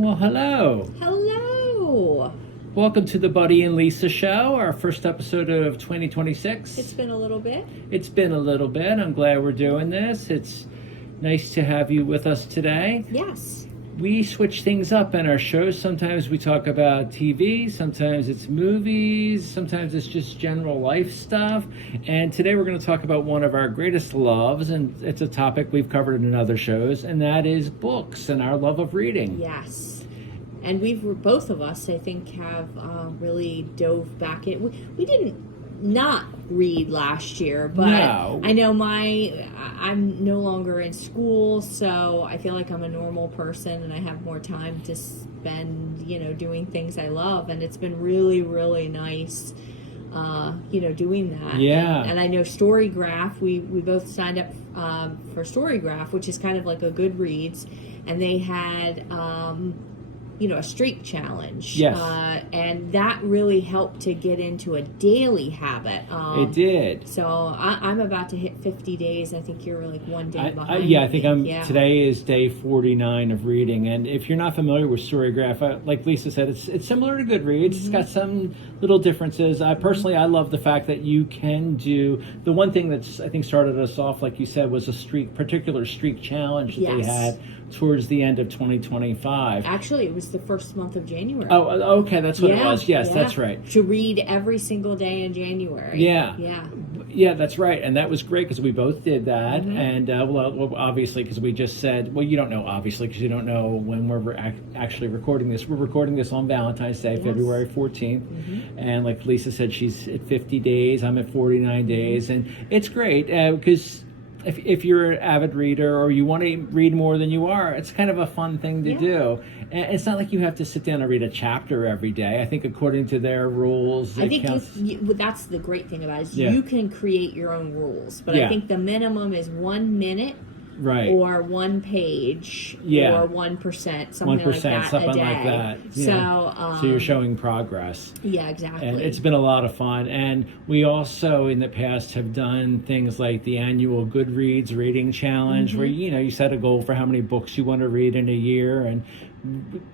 Well, hello. Hello. Welcome to the Buddy and Lisa Show, our first episode of 2026. It's been a little bit. It's been a little bit. I'm glad we're doing this. It's nice to have you with us today. Yes. We switch things up in our shows. Sometimes we talk about TV, sometimes it's movies, sometimes it's just general life stuff. And today we're going to talk about one of our greatest loves, and it's a topic we've covered in other shows, and that is books and our love of reading. Yes. And both of us, I think, have really dove back in. We didn't not read last year, but No. I know I'm no longer in school, so I feel like I'm a normal person and I have more time to spend, doing things I love, and it's been really, really nice, doing that. Yeah. And I know Storygraph, we both signed up for Storygraph, which is kind of like a Goodreads, and they had a streak challenge. Yes. And that really helped to get into a daily habit. It did. So I'm about to hit 50 days. I think you're like one day behind. I think today is day 49 of reading. And if you're not familiar with Storygraph, like Lisa said, it's similar to Goodreads. It's got some little differences. I love the fact that you can do, the one thing that's, I think, started us off, like you said, was a particular streak challenge that they had towards the end of 2025. Actually, it was the first month of January. Oh, okay, that's what it was. Yes, that's right. To read every single day in January. Yeah, that's right. And that was great because we both did that. Mm-hmm. And, well, obviously, because we just said, well, you don't know, obviously, because you don't know when we're actually recording this. We're recording this on Valentine's Day, February 14th. Mm-hmm. And like Lisa said, she's at 50 days. I'm at 49 days. And it's great because if you're an avid reader or you want to read more than you are, it's kind of a fun thing to do. And it's not like you have to sit down and read a chapter every day. I think according to their rules, I think that's the great thing about it is you can create your own rules. But I think the minimum is 1 minute. Right. Or 1 page, or 1%, something like that. Yeah. So you're showing progress. Yeah, exactly. And it's been a lot of fun. And we also, in the past, have done things like the annual Goodreads reading challenge, where you set a goal for how many books you want to read in a year. And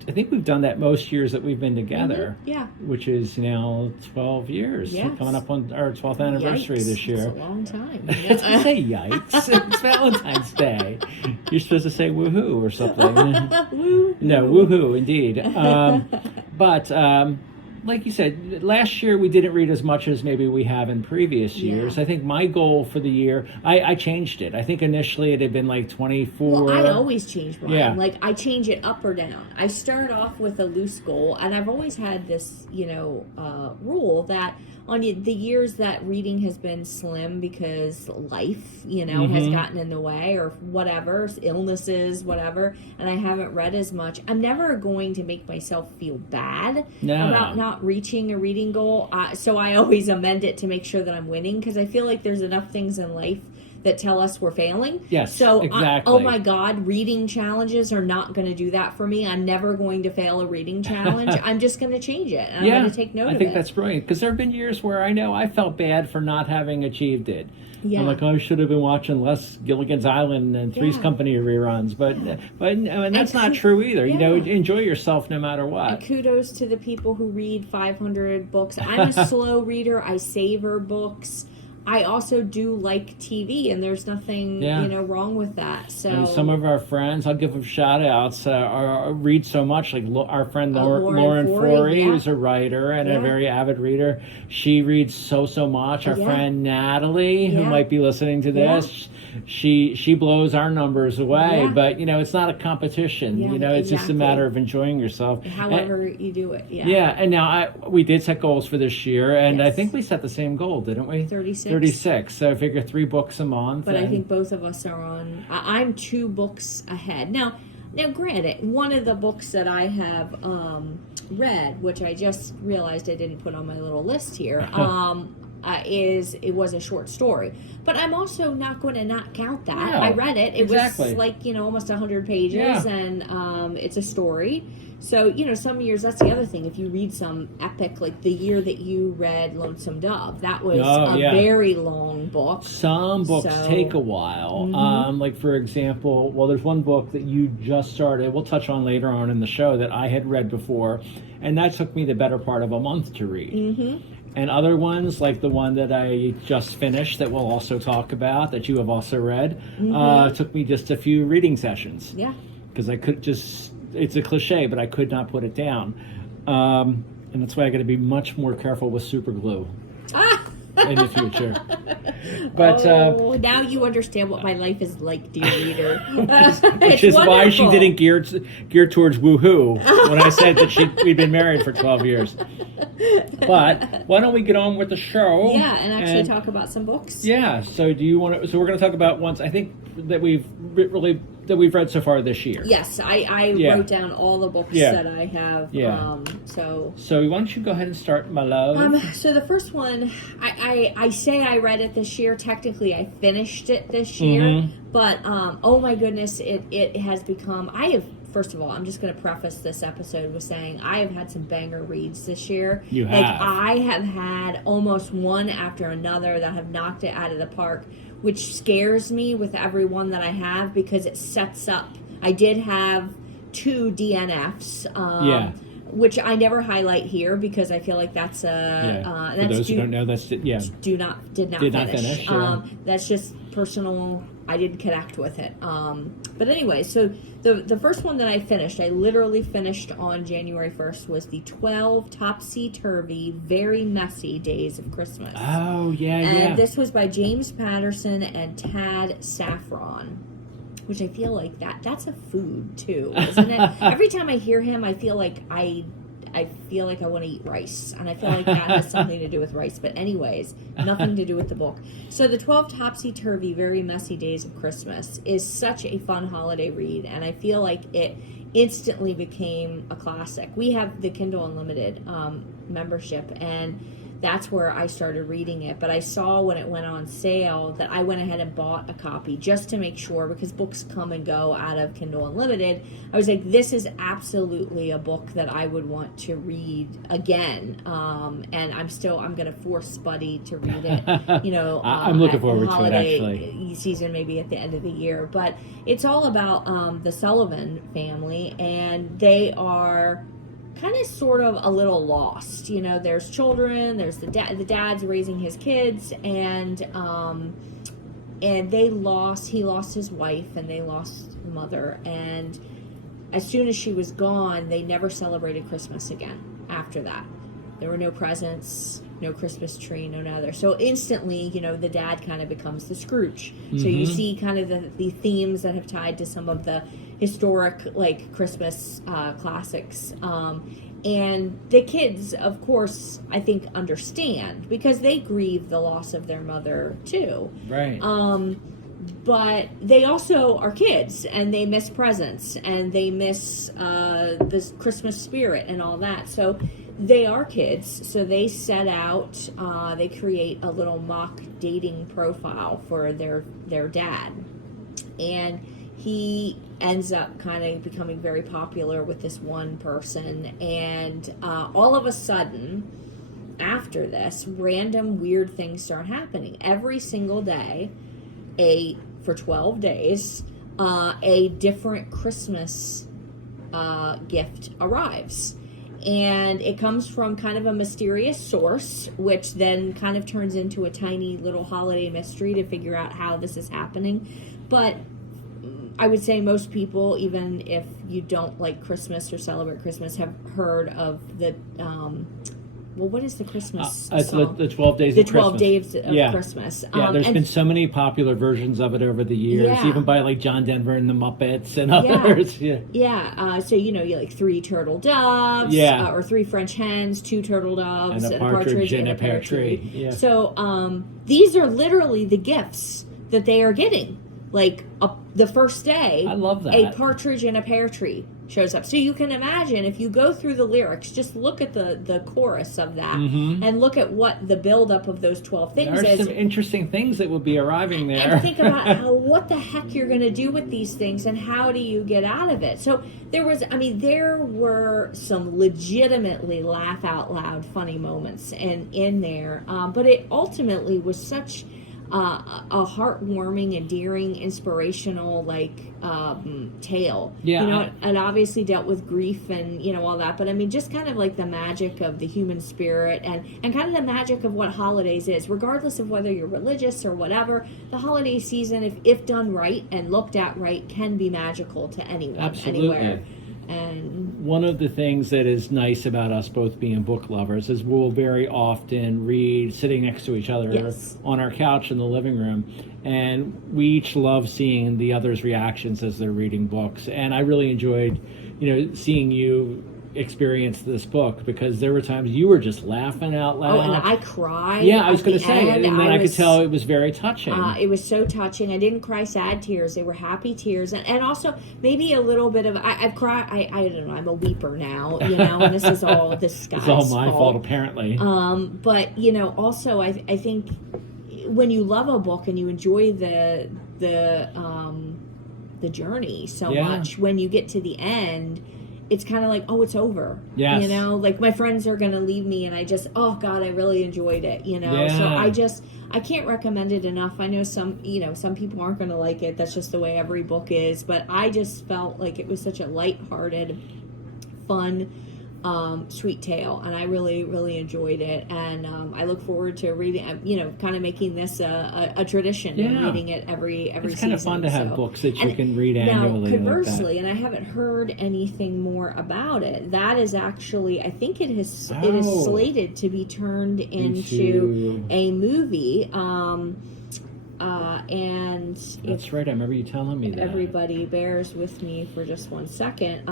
I think we've done that most years that we've been together. Yeah. Which is now 12 years. Yes. Coming up on our 12th anniversary this year. That's a long time. I was going to say yikes. It's Valentine's Day. You're supposed to say woohoo or something. No, woohoo, indeed. But like you said, last year we didn't read as much as maybe we have in previous years. I think my goal for the year, I changed it. I think initially it had been like 24. Well, I always change mine. Yeah. Like, I change it up or down. I start off with a loose goal, and I've always had this, rule that on the years that reading has been slim because life, has gotten in the way or whatever, illnesses, whatever, and I haven't read as much, I'm never going to make myself feel bad about not reaching a reading goal. So I always amend it to make sure that I'm winning, because I feel like there's enough things in life that tell us we're failing. Yes, so exactly. Oh my God, reading challenges are not going to do that for me. I'm never going to fail a reading challenge. I'm just going to change it. And I'm going to take note of it. I think that's brilliant, because there have been years where I know I felt bad for not having achieved it. Yeah. I'm like, I should have been watching less Gilligan's Island and Three's Company reruns, but that's not true either. Enjoy yourself no matter what. And kudos to the people who read 500 books. I'm a slow reader. I savor books. I also do like TV, and there's nothing wrong with that. So and some of our friends, I'll give them shout outs, read so much. Like our friend Lauren Forey, who's a writer and a very avid reader. She reads so much. Our friend Natalie, who might be listening to this, she blows our numbers away. But it's not a competition. It's just a matter of enjoying yourself. However you do it. Yeah. And now we did set goals for this year, and I think we set the same goal, didn't we? 36. So I figure 3 books a month. But I think both of us are on. I'm 2 books ahead now. Granted, one of the books that I have read, which I just realized I didn't put on my little list here, it was a short story. But I'm also not going to not count that. No, I read it. It exactly. was like, almost 100 pages, Yeah. and it's a story. So, some years, that's the other thing. If you read some epic, like the year that you read Lonesome Dove, that was very long book. Some books take a while. Like, for example, there's one book that you just started, we'll touch on later on in the show, that I had read before, and that took me the better part of a month to read. Mm-hmm. And other ones, like the one that I just finished that we'll also talk about, that you have also read, took me just a few reading sessions. Yeah. Because I could just, it's a cliche, but I could not put it down. And that's why I got to be much more careful with super glue in the future. But now you understand what my life is like, dear reader. Which is wonderful. Why she didn't gear towards woohoo when I said that we'd been married for 12 years. But why don't we get on with the show? Yeah, and actually talk about some books. Yeah. So do you want to? So we're going to talk about ones I think that we've read so far this year. Yes, I wrote down all the books that I have. Yeah. So why don't you go ahead and start, my love? So the first one, I say I read it this year. Technically, I finished it this year. But oh my goodness, it has become. First of all, I'm just going to preface this episode with saying I have had some banger reads this year. You have. Like, I have had almost one after another that have knocked it out of the park, which scares me with every one that I have because it sets up. I did have 2 DNFs. Which I never highlight here because I feel like that's for those who don't know, that's did not finish. That's just personal. I didn't connect with it. But anyway, so the first one that I finished, I literally finished on January 1st, was the 12 Topsy-Turvy, Very Messy Days of Christmas. Oh, And this was by James Patterson and Tad Safran. Which I feel like that's a food too, isn't it? Every time I hear him, I feel like I want to eat rice, and I feel like that has something to do with rice. But anyways, nothing to do with the book. So the 12 Topsy-Turvy, Very Messy Days of Christmas is such a fun holiday read, and I feel like it instantly became a classic. We have the Kindle Unlimited membership, and that's where I started reading it. But I saw when it went on sale that I went ahead and bought a copy just to make sure, because books come and go out of Kindle Unlimited. I was like, this is absolutely a book that I would want to read again. And I'm going to force Buddy to read it, I'm looking forward to it, actually. Season, maybe at the end of the year. But it's all about the Sullivan family, and they are kind of sort of a little lost. There's children, there's the dad's raising his kids, and he lost his wife, and they lost the mother, and as soon as she was gone, they never celebrated Christmas again after that. There were no presents, no Christmas tree, no other. So instantly, the dad kind of becomes the Scrooge. Mm-hmm. So you see kind of the themes that have tied to some of the historic, like, Christmas classics. And the kids, of course, I think understand because they grieve the loss of their mother too. Right. But they also are kids, and they miss presents, and they miss this Christmas spirit and all that. So they are kids, so they set out, they create a little mock dating profile for their dad. And he ends up kind of becoming very popular with this one person. And all of a sudden, after this, random weird things start happening. Every single day, for 12 days, a different Christmas gift arrives. And it comes from kind of a mysterious source, which then kind of turns into a tiny little holiday mystery to figure out how this is happening. But I would say most people, even if you don't like Christmas or celebrate Christmas, have heard of the what is the Christmas song? The 12 Days of Christmas. The 12 Days of Christmas. There's been so many popular versions of it over the years, even by like John Denver and the Muppets and others. So you like 3 turtle doves, or 3 French hens, 2 turtle doves, and a partridge in a pear tree. So these are literally the gifts that they are getting. like the first day, I love that. a partridge in a pear tree shows up. So you can imagine, if you go through the lyrics, just look at the chorus of that and look at what the buildup of those 12 things There are is. some interesting things that will be arriving there. And think about what the heck you're going to do with these things and how do you get out of it. So there were some legitimately laugh out loud funny moments in there, but it ultimately was such a heartwarming, endearing, inspirational tale. Yeah, it obviously dealt with grief and all that, but I mean, just kind of like the magic of the human spirit and kind of the magic of what holidays is, regardless of whether you're religious or whatever. The holiday season, if done right and looked at right, can be magical to anyone, absolutely. Anywhere. And one of the things that is nice about us both being book lovers is we'll very often read sitting next to each other Yes. on our couch in the living room, and we each love seeing the other's reactions as they're reading books. And I really enjoyed, seeing you experience this book, because there were times you were just laughing out loud. Oh, and I cried. Yeah, I was going at to the say, end. and then I could tell it was very touching. It was so touching. I didn't cry sad tears; they were happy tears, and also maybe a little bit of I've cried. I don't know. I'm a weeper now, and this is all this guy's It's all my fault, apparently. But also I think when you love a book and you enjoy the journey so much, when you get to the end, it's kind of like, oh, it's over. Yes. Like my friends are going to leave me and I just, oh God, I really enjoyed it, Yeah. So I can't recommend it enough. I know some people aren't going to like it. That's just the way every book is. But I just felt like it was such a lighthearted, fun, sweet tale, and I really, really enjoyed it. And I look forward to reading, kind of making this a tradition, and reading it every it's season. kind of fun to have books that you can read annually. Now, conversely, like that. and I haven't heard anything more about it, that is actually, I think it is slated to be turned into a movie. And that's right. I remember you telling me that. Everybody bears with me for just 1 second.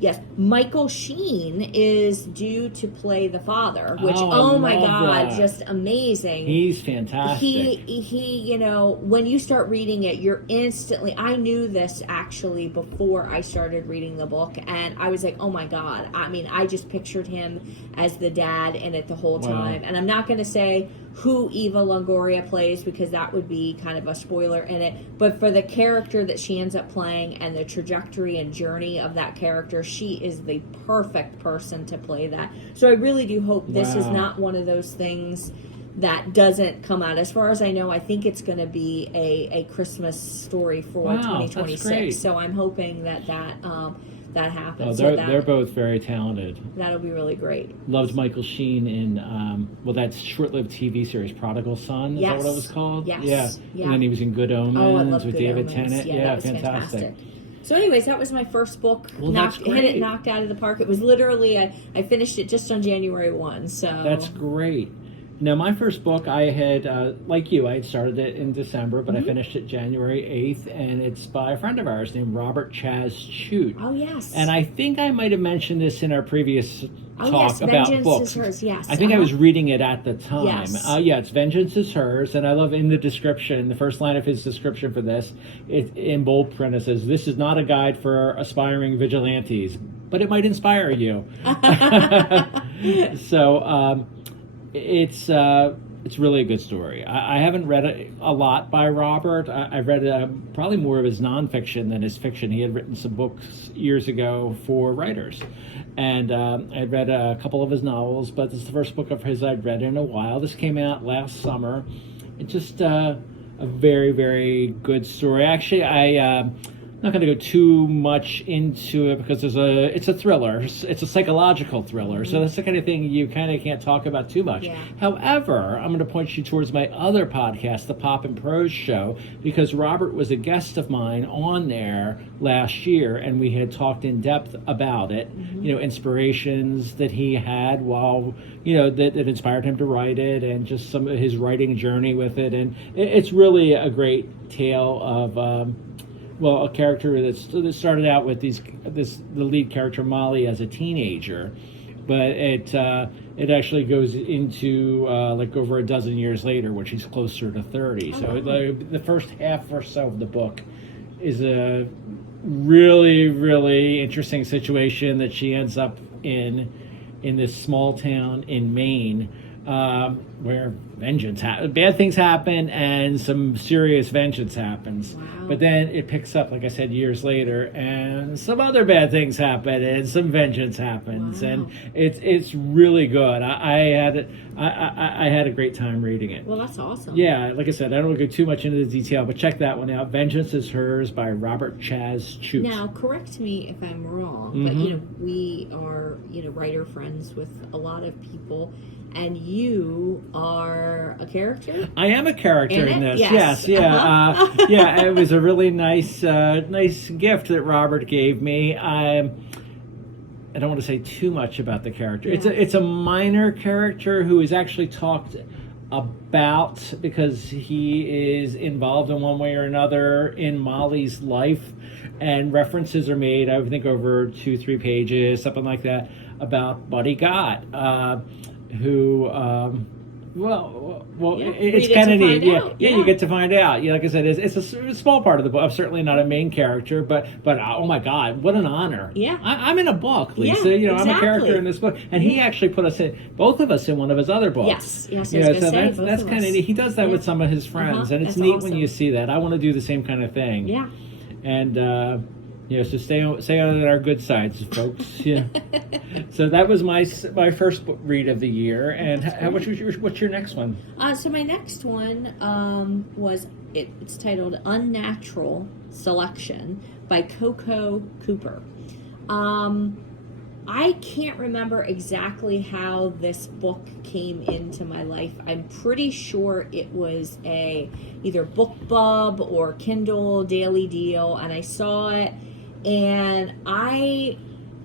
Yes, Michael Sheen is due to play the father, which my God, just amazing. He's fantastic. He when you start reading it, you're instantly. I knew this actually before I started reading the book, and I was like, oh my God. I mean, I just pictured him as the dad in it the whole time, and I'm not going to say who Eva Longoria plays, because that would be kind of a spoiler in it, but for the character that she ends up playing and the trajectory and journey of that character, she is the perfect person to play that. So I really do hope this is not one of those things that doesn't come out. As far as I know, I think it's going to be a Christmas story for 2026. So I'm hoping that happens. They're both very talented. That'll be really great. Loved Michael Sheen in that short-lived TV series Prodigal Son. Is that what it was called? Yes. Yeah. And then he was in Good Omens with Good David Omens. Tennant. Yeah, that was fantastic. So anyways, that was my first book. Well, Hit it knocked out of the park. It was literally, I finished it just on January 1. So that's great. Now, my first book, I had, like you, I had started it in December, but I finished it January 8th, and it's by a friend of ours named Robert Chazz Chute. Oh, yes. And I think I might have mentioned this in our previous talk about Vengeance books. Is Hers, yes. I think I was reading it at the time. Yes. It's Vengeance is Hers, and I love in the description, the first line of his description for this, it, in bold print, it says, "This is not a guide for aspiring vigilantes, but it might inspire you." So, it's really a good story. I haven't read a lot by Robert. I've read probably more of his nonfiction than his fiction. He had written some books years ago for writers. And I'd read a couple of his novels, but this is the first book of his I'd read in a while. This came out last summer. It's just a very, very good story. Actually, I'm not going to go too much into it because it's a thriller. It's a psychological thriller. So that's the kind of thing you kind of can't talk about too much. Yeah. However, I'm going to point you towards my other podcast, the Pop and Prose Show, because Robert was a guest of mine on there last year, and we had talked in depth about it, inspirations that he had while, that inspired him to write it, and just some of his writing journey with it. And it's really a great tale of... a character that started out with the lead character Molly as a teenager, but it actually goes into like over a dozen years later, which is closer to 30. So the first half or so of the book is a really, really interesting situation that she ends up in this small town in Maine, where bad things happen, and some serious vengeance happens. Wow. But then it picks up, like I said, years later, and some other bad things happen, and some vengeance happens, Wow. and it's really good. I had a great time reading it. Well, that's awesome. Yeah, like I said, I don't want to go too much into the detail, but check that one out. Vengeance is Hers by Robert Chazz Chute. Now, correct me if I'm wrong, but we are writer friends with a lot of people, and you are a character. I am a character in this. Yes. Yeah. Yeah, it was a really nice gift that Robert gave me. I don't want to say too much about the character. Yes. It's a minor character who is actually talked about because he is involved in one way or another in Molly's life, and references are made, I think, over 2-3 pages, something like that, about Buddy Gott, who it's kind of neat. Yeah, you get to find out. Yeah, like I said, it's a small part of the book. I'm certainly not a main character, but oh my God, what an honor! Yeah, I'm in a book, Lisa. Yeah, I'm a character in this book, and he actually put us both of us in one of his other books. Yes. So that's kind of neat. He does that with some of his friends, and it's that's neat awesome. when you see that. I want to do the same kind of thing. Yeah. And so stay on our good sides, folks. Yeah. So that was my first book read of the year. And what's your next one? So my next one it's titled Unnatural Selection by Coco Cooper. I can't remember exactly how this book came into my life. I'm pretty sure it was either BookBub or Kindle Daily Deal, and I saw it, and I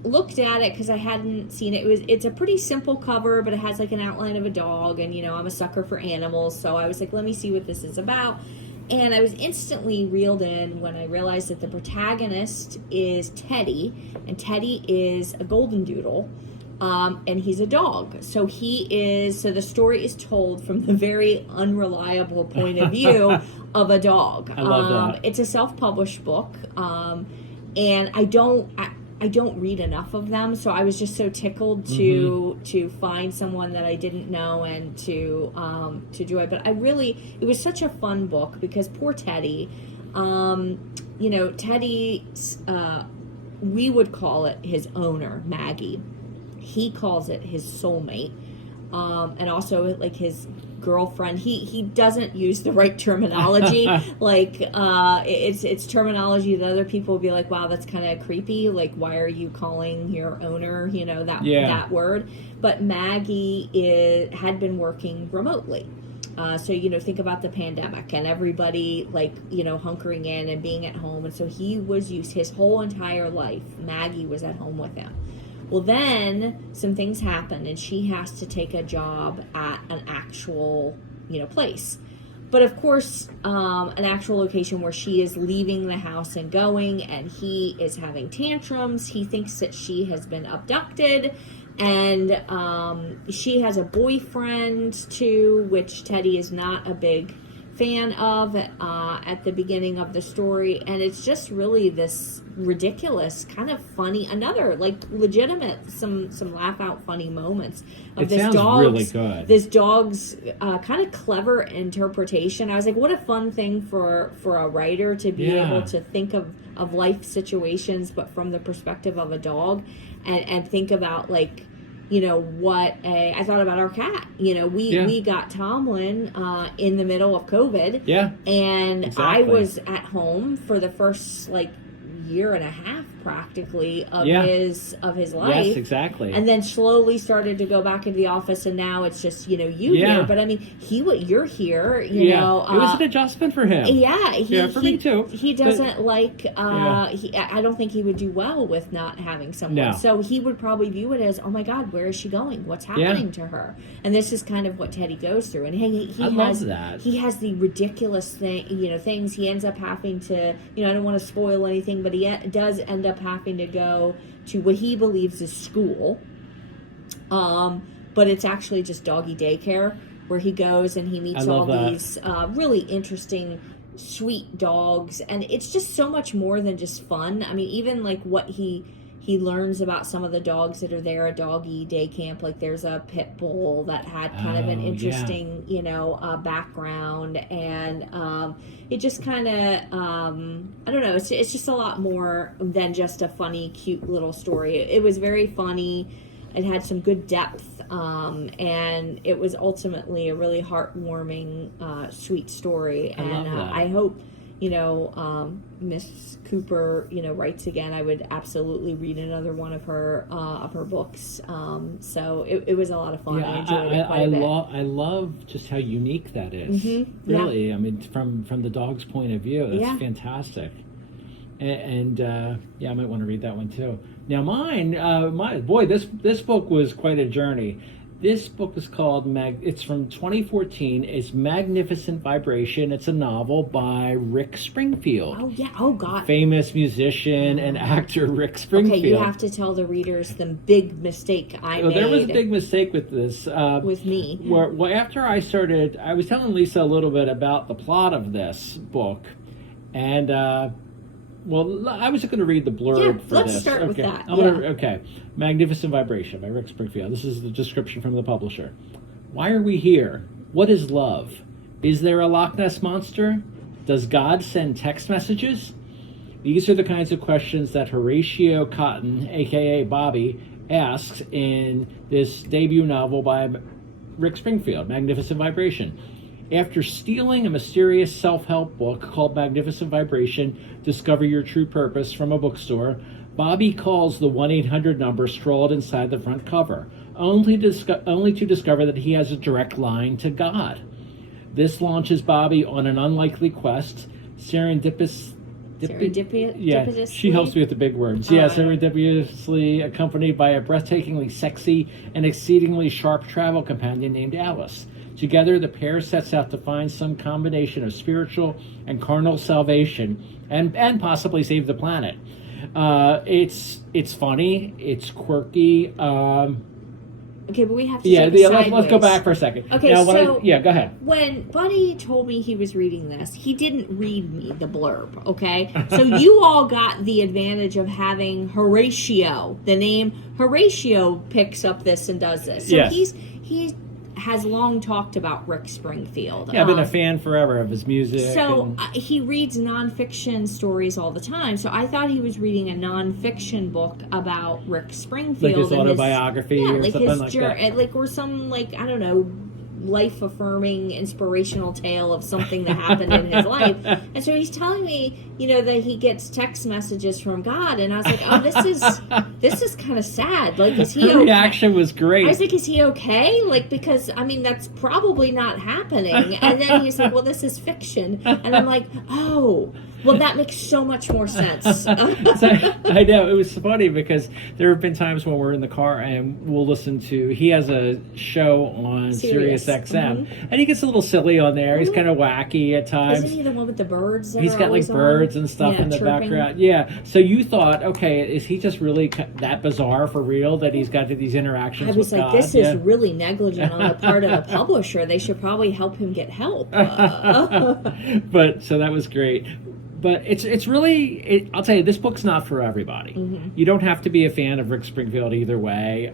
looked at it because I hadn't seen it. It's a pretty simple cover, but it has like an outline of a dog, and I'm a sucker for animals, so I was like, let me see what this is about. And I was instantly reeled in when I realized that the protagonist is Teddy, and Teddy is a golden doodle, and he's a dog. So the story is told from the very unreliable point of view of a dog. I love that. It's a self-published book, and I don't read enough of them, so I was just so tickled to find someone that I didn't know and to do it. But it was such a fun book because poor Teddy, Teddy, we would call it his owner, Maggie. He calls it his soulmate, and also like his girlfriend. He doesn't use the right terminology. Like it's terminology that other people would be like, wow, that's kind of creepy, like why are you calling your owner that word. But Maggie had been working remotely, so think about the pandemic and everybody hunkering in and being at home, and so he was used his whole entire life. Maggie was at home with him. Well, then some things happen, and she has to take a job at an actual, place. But of course, an actual location where she is leaving the house and going, and he is having tantrums. He thinks that she has been abducted, and she has a boyfriend too, which Teddy is not a big fan of at the beginning of the story. And it's just really this ridiculous, kind of funny, another legitimate, some laugh out funny moments of really good. This dog's kind of clever interpretation. I was like, what a fun thing for a writer to be able to think of life situations, but from the perspective of a dog, and think about I thought about our cat. We got Tomlin in the middle of COVID. Yeah. And exactly. I was at home for the first year and a half practically of his life. Yes, exactly. And then slowly started to go back into the office, and now it's just you here. But I mean, you're here. You know, it was an adjustment for him. Yeah, for me too. He doesn't I don't think he would do well with not having someone. No. So he would probably view it as, oh my God, where is she going? What's happening to her? And this is kind of what Teddy goes through. And I love that. He has the ridiculous things. He ends up having to, I don't want to spoil anything, but he does end up having to go to what he believes is school. but it's actually just doggy daycare where he goes and he meets all these really interesting, sweet dogs, and it's just so much more than just fun. I mean, even like what he learns about some of the dogs that are there at doggy day camp. Like there's a pit bull that had kind of an interesting, background, and it just kind of, I don't know, it's just a lot more than just a funny, cute little story. It was very funny. It had some good depth, and it was ultimately a really heartwarming, sweet story. And I hope, Miss Cooper, writes again. I would absolutely read another one of her books. So it was a lot of fun. Yeah, I enjoyed it quite a bit. I love just how unique that is. Mm-hmm. Really, yeah. I mean, from the dog's point of view, that's fantastic. And I might want to read that one too. Now this book was quite a journey. This book is called it's from 2014. It's Magnificent Vibration. It's a novel by Rick Springfield. Oh yeah. Oh God. Famous musician and actor Rick Springfield. Okay, you have to tell the readers the big mistake I made. There was a big mistake with this. With me. Well, after I was telling Lisa a little bit about the plot of this book, and I was just going to read the blurb for this. Let's start with that. Okay. Magnificent Vibration by Rick Springfield. This is the description from the publisher. Why are we here? What is love? Is there a Loch Ness Monster? Does God send text messages? These are the kinds of questions that Horatio Cotton, a.k.a. Bobby, asks in this debut novel by Rick Springfield, Magnificent Vibration. After stealing a mysterious self-help book called Magnificent Vibration, Discover Your True Purpose from a bookstore, Bobby calls the 1-800 number scrawled inside the front cover, only to discover that he has a direct line to God. This launches Bobby on an unlikely quest, serendipitously. Yeah, she helps me with the big words. Serendipitously accompanied by a breathtakingly sexy and exceedingly sharp travel companion named Alice. Together, the pair sets out to find some combination of spiritual and carnal salvation and possibly save the planet. It's funny. It's quirky. Okay, but we have to let's go back for a second. Okay, now, go ahead. When Buddy told me he was reading this, he didn't read me the blurb, okay? So you all got the advantage of having Horatio. The name Horatio picks up this and does this. So he has long talked about Rick Springfield. Yeah, I've been a fan forever of his music. So he reads nonfiction stories all the time. So I thought he was reading a nonfiction book about Rick Springfield. Like his autobiography or something like that. Or some, I don't know, life-affirming, inspirational tale of something that happened in his life. And so he's telling me, that he gets text messages from God, and I was like, oh, this is kind of sad. Like, is he okay? The reaction was great. I was like, is he okay? Like, because, that's probably not happening. And then he's like, well, this is fiction. And I'm like, oh, well, that makes so much more sense. I know. It was funny because there have been times when we're in the car and we'll listen to, he has a show on Sirius XM, and he gets a little silly on there. He's kind of wacky at times. Isn't he the one with the birds? He's got birds and stuff in the background. Yeah. So you thought, okay, is he just really that bizarre for real that he's got these interactions with God? I was like, this is really negligent on the part of the publisher. They should probably help him get help. But so that was great. But it's really, I'll tell you, this book's not for everybody. Mm-hmm. You don't have to be a fan of Rick Springfield either way.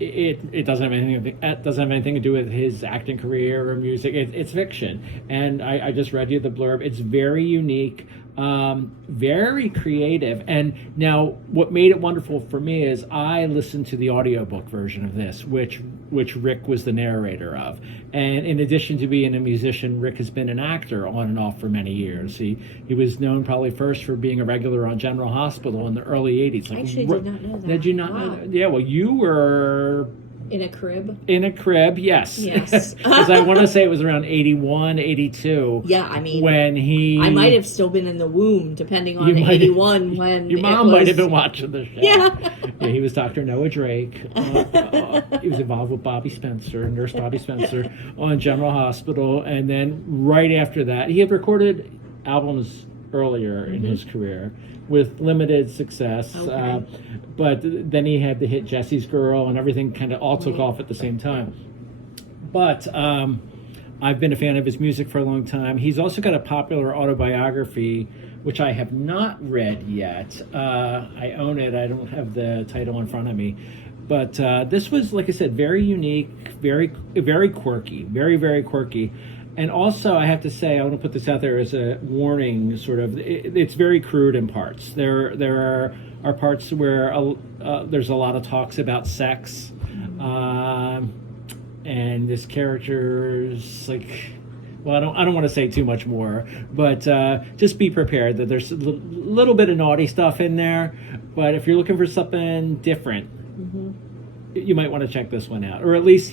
It doesn't have anything to do with his acting career or music. It's fiction, and I just read you the blurb. It's very unique, very creative. And now, what made it wonderful for me is I listened to the audiobook version of this, which Rick was the narrator of. And in addition to being a musician, Rick has been an actor on and off for many years. He was known probably first for being a regular on General Hospital in the early 80s. I actually did not know that. Did you not know that? Yeah, well, you were... In a crib? In a crib, yes. Yes. Because I want to say it was around 81, 82. Yeah, when he... I might have still been in the womb, depending on 81 when your mom might have been watching the show. Yeah. He was Dr. Noah Drake. He was involved with Nurse Bobby Spencer, on General Hospital. And then right after that, he had recorded albums earlier in his career with limited success. Okay. But then he had the hit Jesse's Girl, and everything kind of all took off at the same time. But I've been a fan of his music for a long time. He's also got a popular autobiography, which I have not read yet. I own it. I don't have the title in front of me. But this was, like I said, very unique, very, very quirky, very, very quirky. And also, I have to say, I want to put this out there as a warning, sort of, it's very crude in parts. There are parts where there's a lot of talks about sex. And this character's like, well, I don't want to say too much more, but just be prepared that there's a little bit of naughty stuff in there. But if you're looking for something different, you might want to check this one out, or at least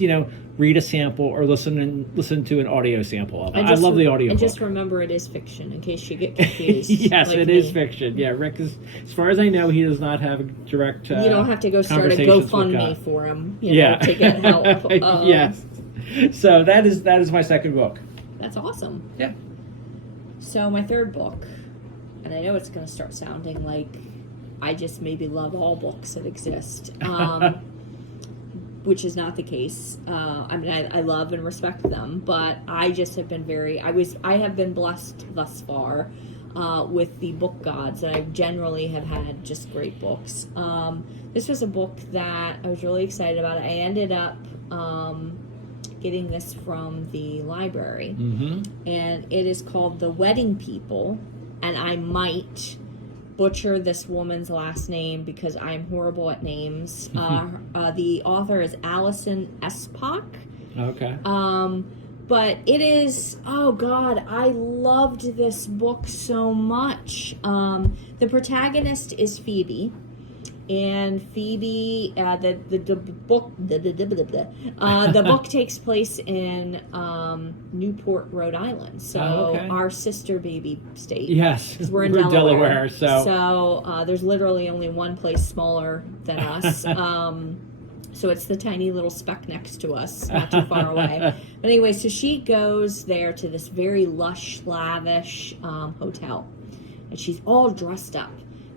read a sample or listen to an audio sample of it. I love the audio. And book. just remember, it is fiction, in case you get confused. Yes, like it me. is fiction. Yeah, Rick is, as far as I know, he does not have a direct. You don't have to go start a conversations with GoFundMe God. for him, Yeah. to get help. Yes. So that is my second book. That's awesome. Yeah. So my third book, and I know it's going to start sounding like I just maybe love all books that exist, which is not the case. I mean, I love and respect them, but I just have been I have been blessed thus far with the book gods, and I generally have had just great books. This was a book that I was really excited about. I ended up getting this from the library, and it is called The Wedding People, and I might butcher this woman's last name because I'm horrible at names. The author is Alison Espach. Okay. But it is, oh God, I loved this book so much. The protagonist is Phoebe. And Phoebe, the book takes place in Newport, Rhode Island. So our sister baby state. Yes, because we're in Delaware. So there's literally only one place smaller than us. So it's the tiny little speck next to us, not too far away. But anyway, so she goes there to this very lush, lavish hotel, and she's all dressed up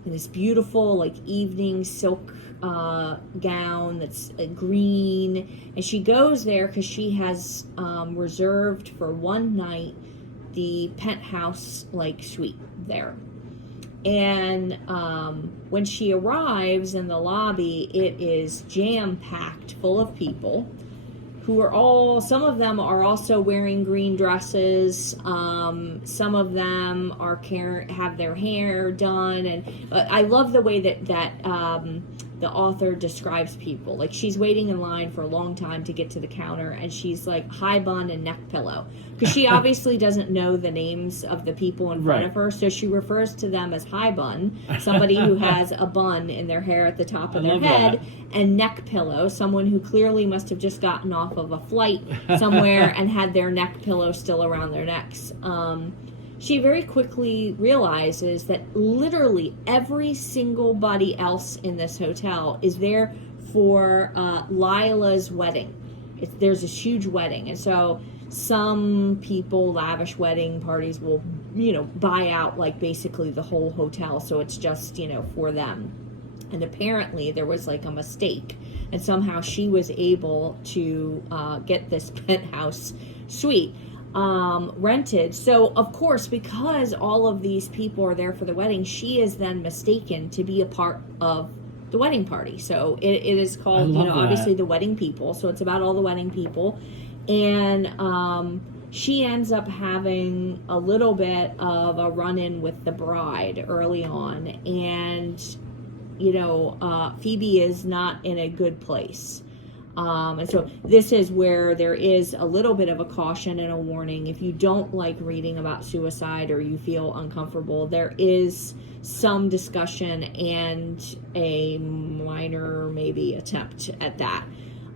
in this beautiful, like, evening silk gown that's green. And she goes there because she has reserved for one night the penthouse, like, suite there. And when she arrives in the lobby, it is jam-packed full of people who are some of them are also wearing green dresses. Some of them are have their hair done. And I love the way that the author describes people. Like, she's waiting in line for a long time to get to the counter, and she's like high bun and neck pillow. Because she obviously doesn't know the names of the people in front of her, so she refers to them as high bun, somebody who has a bun in their hair at the top of their head, and neck pillow, someone who clearly must have just gotten off of a flight somewhere and had their neck pillow still around their necks. She very quickly realizes that literally every single body else in this hotel is there for Lila's wedding. There's this huge wedding, and so some people, lavish wedding parties, will, buy out, like, basically the whole hotel, so it's just, for them. And apparently there was, like, a mistake, and somehow she was able to get this penthouse suite rented. So, of course, because all of these people are there for the wedding, she is then mistaken to be a part of the wedding party. So it is called, obviously The Wedding People. So it's about all the wedding people. And she ends up having a little bit of a run-in with the bride early on. And, Phoebe is not in a good place. And so this is where there is a little bit of a caution and a warning. If you don't like reading about suicide or you feel uncomfortable, there is some discussion and a minor maybe attempt at that.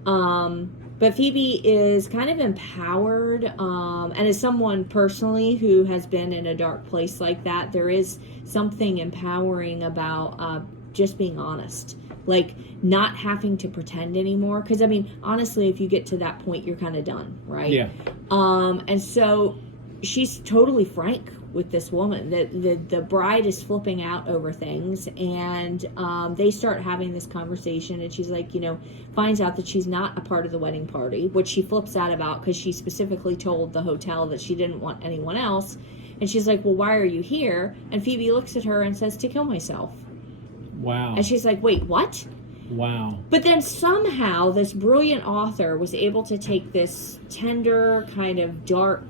But Phoebe is kind of empowered, and as someone personally who has been in a dark place like that, there is something empowering about just being honest. Like, not having to pretend anymore. Because, I mean, honestly, if you get to that point, you're kind of done, right? Yeah. And so she's totally frank with this woman. The bride is flipping out over things, and they start having this conversation, and she's like, finds out that she's not a part of the wedding party, which she flips out about because she specifically told the hotel that she didn't want anyone else. And she's like, well, why are you here? And Phoebe looks at her and says, to kill myself. Wow. And she's like, wait, what? Wow. But then somehow this brilliant author was able to take this tender, kind of dark,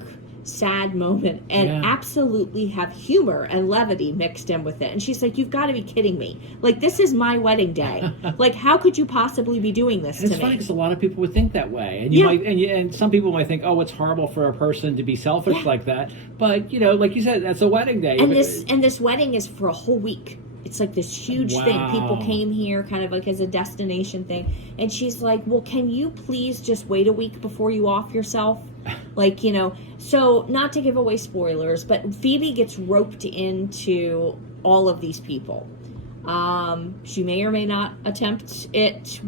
sad moment and absolutely have humor and levity mixed in with it. And she's like, you've got to be kidding me. Like, this is my wedding day. Like, how could you possibly be doing this to me? It's funny because a lot of people would think that way. And and some people might think, oh, it's horrible for a person to be selfish like that. But, like you said, that's a wedding day. And this wedding is for a whole week. It's like this huge thing. People came here kind of like as a destination thing. And she's like, well, can you please just wait a week before you off yourself? Like, so not to give away spoilers, but Phoebe gets roped into all of these people. She may or may not attempt it.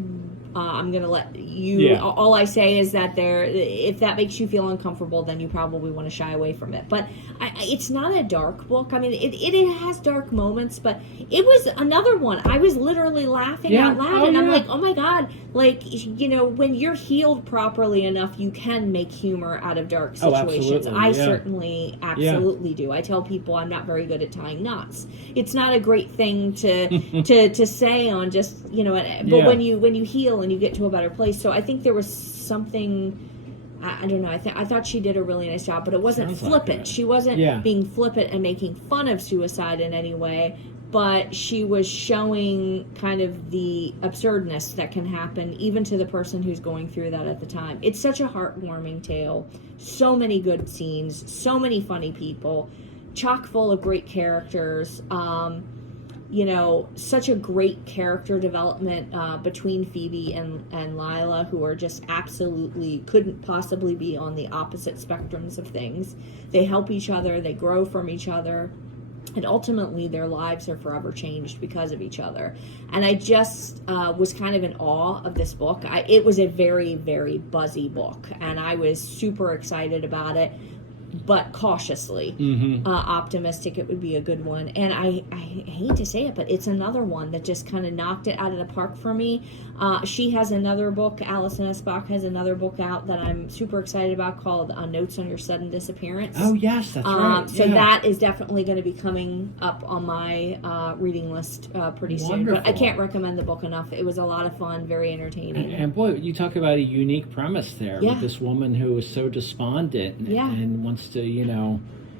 I'm going to let you, all I say is that if that makes you feel uncomfortable, then you probably want to shy away from it. But it's not a dark book. I mean, it has dark moments, but it was another one. I was literally laughing out loud, and I'm like, oh my God, like, when you're healed properly enough, you can make humor out of dark situations. I certainly absolutely do. I tell people I'm not very good at tying knots. It's not a great thing to say on just, but when you heal and you get to a better place. So I think there was something, I don't know, I thought she did a really nice job, but it wasn't flippant. She wasn't being flippant and making fun of suicide in any way, but she was showing kind of the absurdness that can happen even to the person who's going through that at the time. It's such a heartwarming tale. So many good scenes, so many funny people, chock full of great characters. Such a great character development between Phoebe and Lila, who are just absolutely couldn't possibly be on the opposite spectrums of things. They help each other, they grow from each other, and ultimately their lives are forever changed because of each other. And I just was kind of in awe of this book. It was a very, very buzzy book, and I was super excited about it, but cautiously optimistic it would be a good one. And I hate to say it, but it's another one that just kind of knocked it out of the park for me. She has another book, Alison Espach has another book out that I'm super excited about called Notes on Your Sudden Disappearance. Oh, yes, that's right. So that is definitely going to be coming up on my reading list pretty soon. But I can't recommend the book enough. It was a lot of fun, very entertaining. And boy, you talk about a unique premise there with this woman who is so despondent and wants to,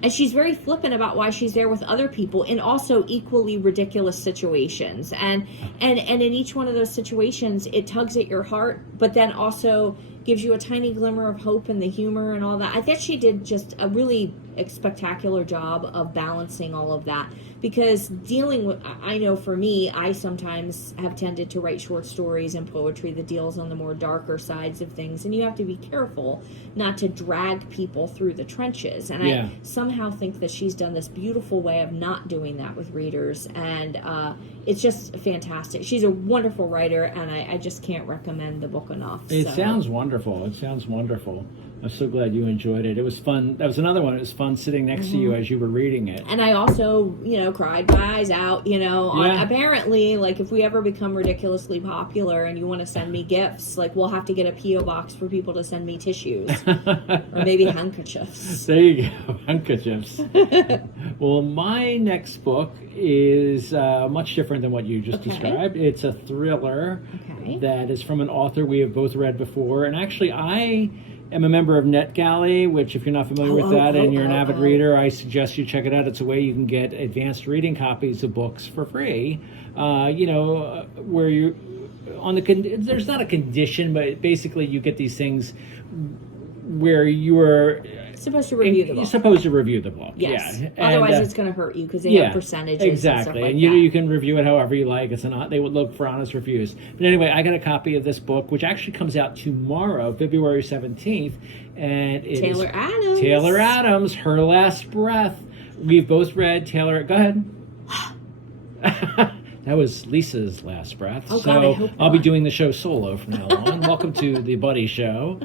And she's very flippant about why she's there with other people in also equally ridiculous situations. And in each one of those situations, it tugs at your heart, but then also gives you a tiny glimmer of hope and the humor and all that. I thought she did just a really spectacular job of balancing all of that. Because dealing with, I know for me, I sometimes have tended to write short stories and poetry that deals on the more darker sides of things. And you have to be careful not to drag people through the trenches. And I somehow think that she's done this beautiful way of not doing that with readers. And it's just fantastic. She's a wonderful writer, and I just can't recommend the book enough. It sounds wonderful. It sounds wonderful. I'm so glad you enjoyed it. It was fun. That was another one. It was fun sitting next to you as you were reading it. And I also, cried my eyes out, on, apparently, like, if we ever become ridiculously popular and you want to send me gifts, like, we'll have to get a P.O. box for people to send me tissues. Or maybe handkerchiefs. There you go, handkerchiefs. Well, my next book is much different than what you just described. It's a thriller that is from an author we have both read before. And actually, I am a member of NetGalley, which, if you're not familiar with that and you're an avid reader, I suggest you check it out. It's a way you can get advanced reading copies of books for free. Where you on the there's not a condition, but basically you get these things where you are supposed to review the book. You're supposed to review the book. Yes. Yeah. Otherwise, it's going to hurt you because they have percentages. Exactly. And stuff like and you can review it however you like. They would look for honest reviews. But anyway, I got a copy of this book, which actually comes out tomorrow, February 17th, and it Taylor is Adams. Taylor Adams, Her Last Breath. We've both read Taylor. Go ahead. That was Lisa's last breath. Oh, so God, I hope I'll be not. doing the show solo from now on. Welcome to the Buddy Show.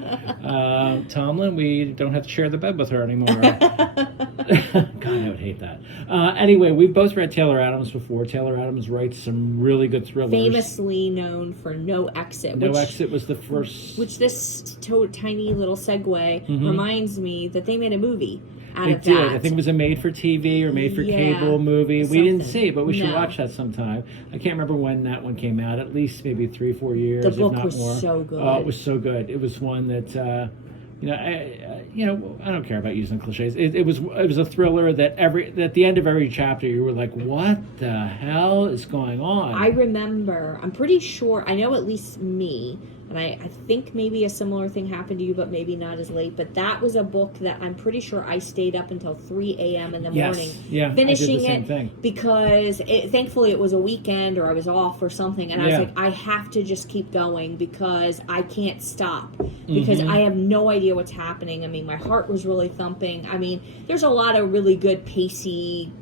Tomlin, we don't have to share the bed with her anymore. God, I would hate that. Anyway, we've both read Taylor Adams before. Taylor Adams writes some really good thrillers. Famously known for No Exit. No Exit was the first. Which this tiny little segue reminds me that they made a movie out They of did. that. I think it was a made-for-TV or made-for-cable movie. We didn't see it, but we should watch that sometime. I can't remember when that one came out. At least maybe 3-4 years, The book if not was more. so good. Oh, it was so good. It was one that, I don't care about using cliches. It was a thriller that at the end of every chapter you were like, what the hell is going on? I remember, I'm pretty sure, I know at least me, and I think maybe a similar thing happened to you, but maybe not as late, but that was a book that I'm pretty sure I stayed up until 3 a.m. in the morning finishing I did the same it thing. because thankfully it was a weekend or I was off or something, and I was like, I have to just keep going because I can't stop because I have no idea what's happening. I mean, my heart was really thumping. I mean, there's a lot of really good pacey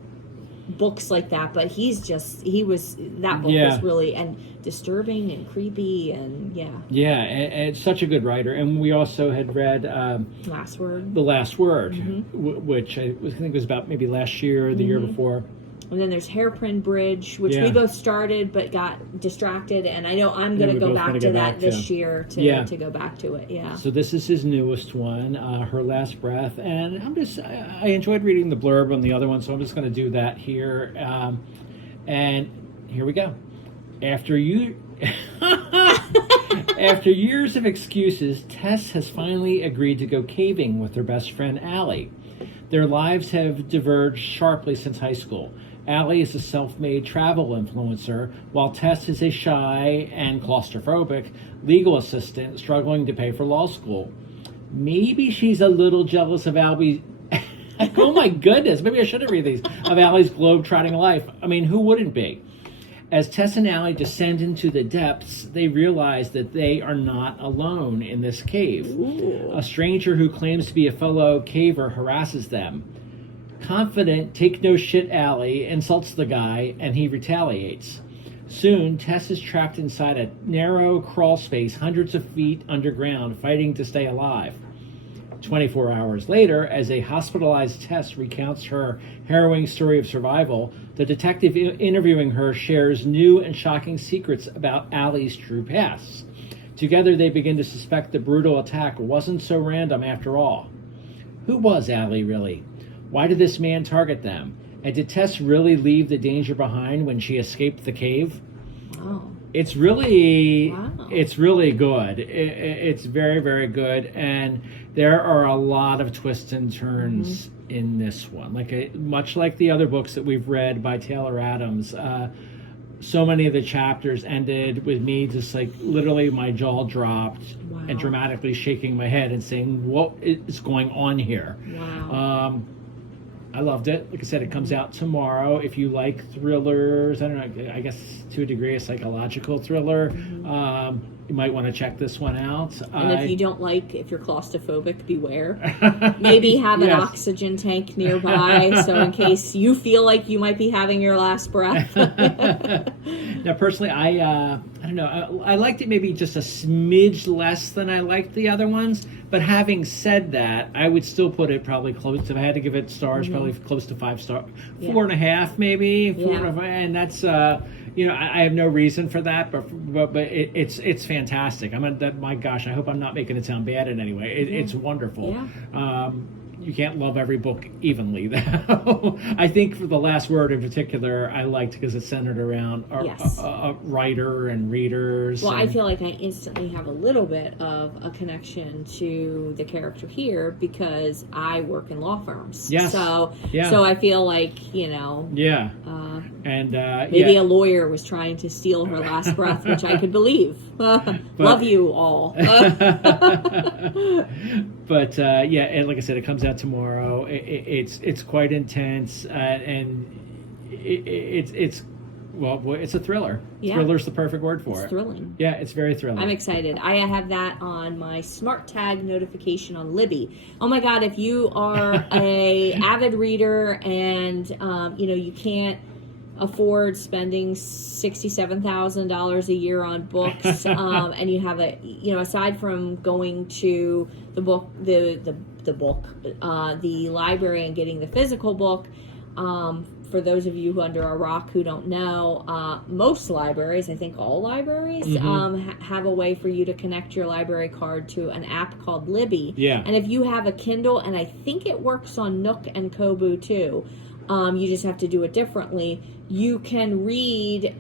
books like that, but that book was really and disturbing and creepy and and it's such a good writer. And we also had read The Last Word, which I think was about maybe last year or the year before. And then there's Hairpin Bridge, which we both started but got distracted, and I know I'm going to go back to that this year to go back to it. So this is his newest one, Her Last Breath, and I enjoyed reading the blurb on the other one, so I'm just going to do that here. And here we go. After years of excuses, Tess has finally agreed to go caving with her best friend Allie. Their lives have diverged sharply since high school. Allie is a self-made travel influencer, while Tess is a shy and claustrophobic legal assistant struggling to pay for law school. Maybe she's a little jealous of Allie's... Oh my goodness, maybe I shouldn't read these. Of Allie's globe-trotting life. I mean, who wouldn't be? As Tess and Allie descend into the depths, they realize that they are not alone in this cave. Ooh. A stranger who claims to be a fellow caver harasses them. Confident, take-no-shit Allie insults the guy, and he retaliates. Soon, Tess is trapped inside a narrow crawl space hundreds of feet underground, fighting to stay alive. 24 hours later, as a hospitalized Tess recounts her harrowing story of survival, the detective interviewing her shares new and shocking secrets about Allie's true past. Together, they begin to suspect the brutal attack wasn't so random after all. Who was Allie, really? Why did this man target them? And did Tess really leave the danger behind when she escaped the cave? Wow. It's really good. It's very, very good. And there are a lot of twists and turns in this one. Much like the other books that we've read by Taylor Adams, so many of the chapters ended with me just literally my jaw dropped and dramatically shaking my head and saying, what is going on here? Wow. I loved it. Like I said, it comes out tomorrow. If you like thrillers, I don't know, I guess to a degree a psychological thriller, you might want to check this one out. And if you don't if you're claustrophobic, beware. Maybe have an oxygen tank nearby, so in case you feel like you might be having your last breath. Now, personally, I don't know. I liked it maybe just a smidge less than I liked the other ones. But having said that, I would still put it probably close. If I had to give it stars, probably close to 5 stars, 4.5 maybe. 4.5, and that's I have no reason for that, but it's fantastic. My gosh, I hope I'm not making it sound bad in any way. It's wonderful. Yeah. You can't love every book evenly, though. I think for The Last Word in particular, I liked because it's centered around a writer and readers. Well, I feel like I instantly have a little bit of a connection to the character here because I work in law firms. Yes. So I feel like, maybe a lawyer was trying to steal her last breath, which I could believe. Love you all. But and like I said, it comes out tomorrow. It's quite intense, and it's a thriller. Yeah. Thriller's the perfect word for it. It's thrilling. Yeah, it's very thrilling. I'm excited. I have that on my smart tag notification on Libby. Oh my God! If you are a avid reader and you can't afford spending $67,000 a year on books, and you have aside from going to the library and getting the physical book, for those of you who under a rock who don't know, most libraries, I think all libraries, have a way for you to connect your library card to an app called Libby. Yeah. And if you have a Kindle, and I think it works on Nook and Kobo too, you just have to do it differently. You can read,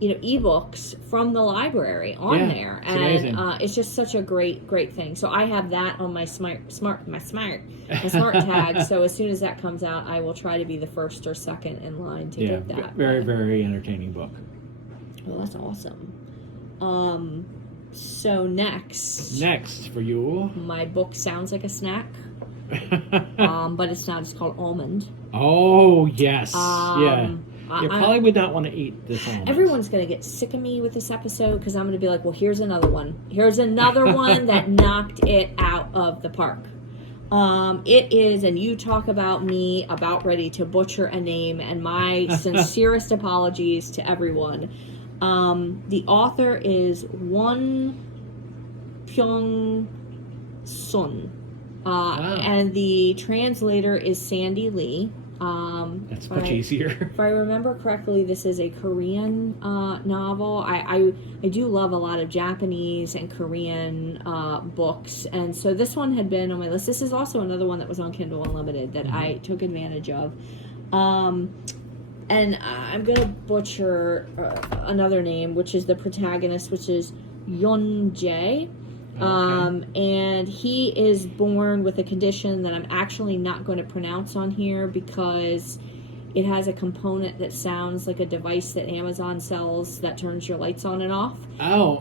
ebooks from the library on there, it's amazing. It's just such a great thing. So I have that on my smart tag. So as soon as that comes out, I will try to be the first or second in line to get that. Very, very entertaining book. Well, that's awesome. So next for you, my book sounds like a snack, but it's not. It's called Almond. Oh yes, You probably would not want to eat this almond. Everyone's going to get sick of me with this episode because I'm going to be like, well, here's another one. Here's another one that knocked it out of the park. It is, and you talk about me about ready to butcher a name, and my sincerest apologies to everyone. The author is Won-pyung Sohn, and the translator is Sandy Lee. That's much easier. If I remember correctly, this is a Korean novel. I do love a lot of Japanese and Korean books, and so this one had been on my list. This is also another one that was on Kindle Unlimited that I took advantage of. And I'm going to butcher another name, which is the protagonist, which is Yeon-jae. And he is born with a condition that I'm actually not going to pronounce on here because it has a component that sounds like a device that Amazon sells that turns your lights on and off. Oh.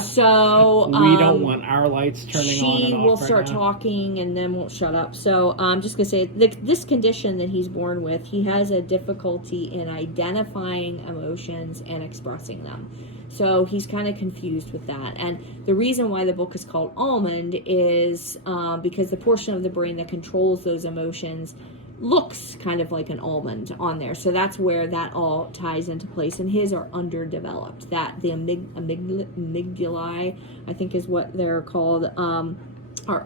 So we don't want our lights turning on and off. She will start talking and then won't shut up. So I'm just going to say this condition that he's born with, he has a difficulty in identifying emotions and expressing them. So he's kind of confused with that. And the reason why the book is called Almond is because the portion of the brain that controls those emotions looks kind of like an almond on there. So that's where that all ties into place. And his are underdeveloped. That the amygdalae, I think is what they're called, are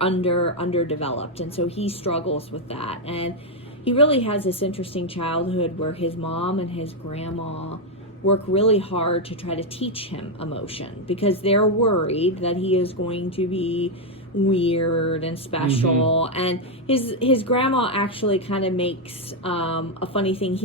underdeveloped. And so he struggles with that. And he really has this interesting childhood where his mom and his grandma work really hard to try to teach him emotion because they're worried that he is going to be weird and special. And his grandma actually kind of makes a funny thing.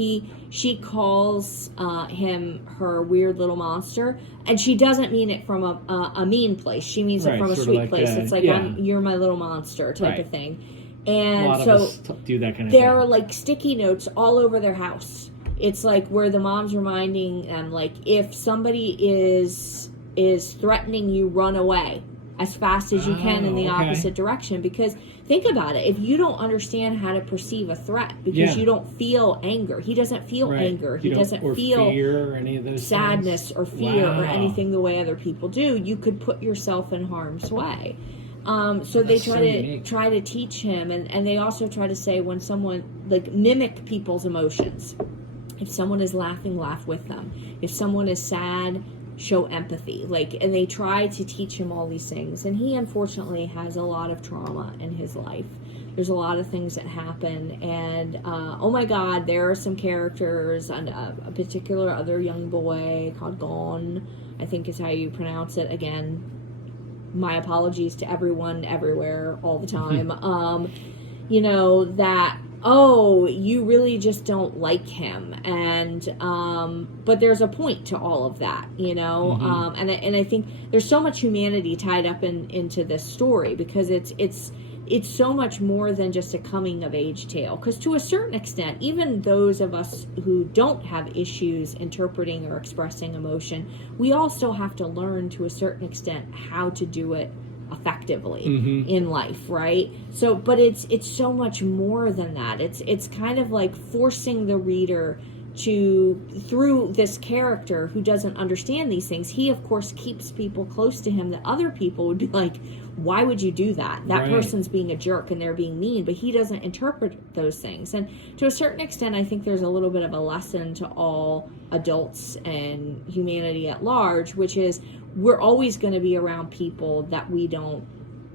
She calls him her weird little monster, and she doesn't mean it from a mean place. She means it from a sweet place. It's like you're my little monster type of thing. And a lot so of us do that kind of there thing. are like sticky notes all over their house. It's like where the mom's reminding them, like, if somebody is threatening you, run away as fast as you can in the opposite direction. Because think about it. If you don't understand how to perceive a threat because you don't feel anger. He doesn't feel anger. He doesn't feel fear or any of those sadness things. or fear or anything the way other people do. You could put yourself in harm's way. So they try to teach him. And they also try to say when someone, like, mimic people's emotions. If someone is laughing, laugh with them. If someone is sad, show empathy. And they try to teach him all these things. And he, unfortunately, has a lot of trauma in his life. There's a lot of things that happen. And, oh my God, there are some characters, and a particular other young boy called Gott, I think is how you pronounce it. Again, my apologies to everyone, everywhere, all the time. That... oh, you really just don't like him, and but there's a point to all of that, and I think there's so much humanity tied up into this story because it's so much more than just a coming of age tale. Because to a certain extent, even those of us who don't have issues interpreting or expressing emotion, we all still have to learn to a certain extent how to do it effectively in life, right? So, but it's so much more than that. It's kind of like forcing the reader through this character who doesn't understand these things, he of course keeps people close to him that other people would be like, why would you do that? That person's being a jerk and they're being mean, but he doesn't interpret those things. And to a certain extent, I think there's a little bit of a lesson to all adults and humanity at large, which is we're always going to be around people that we don't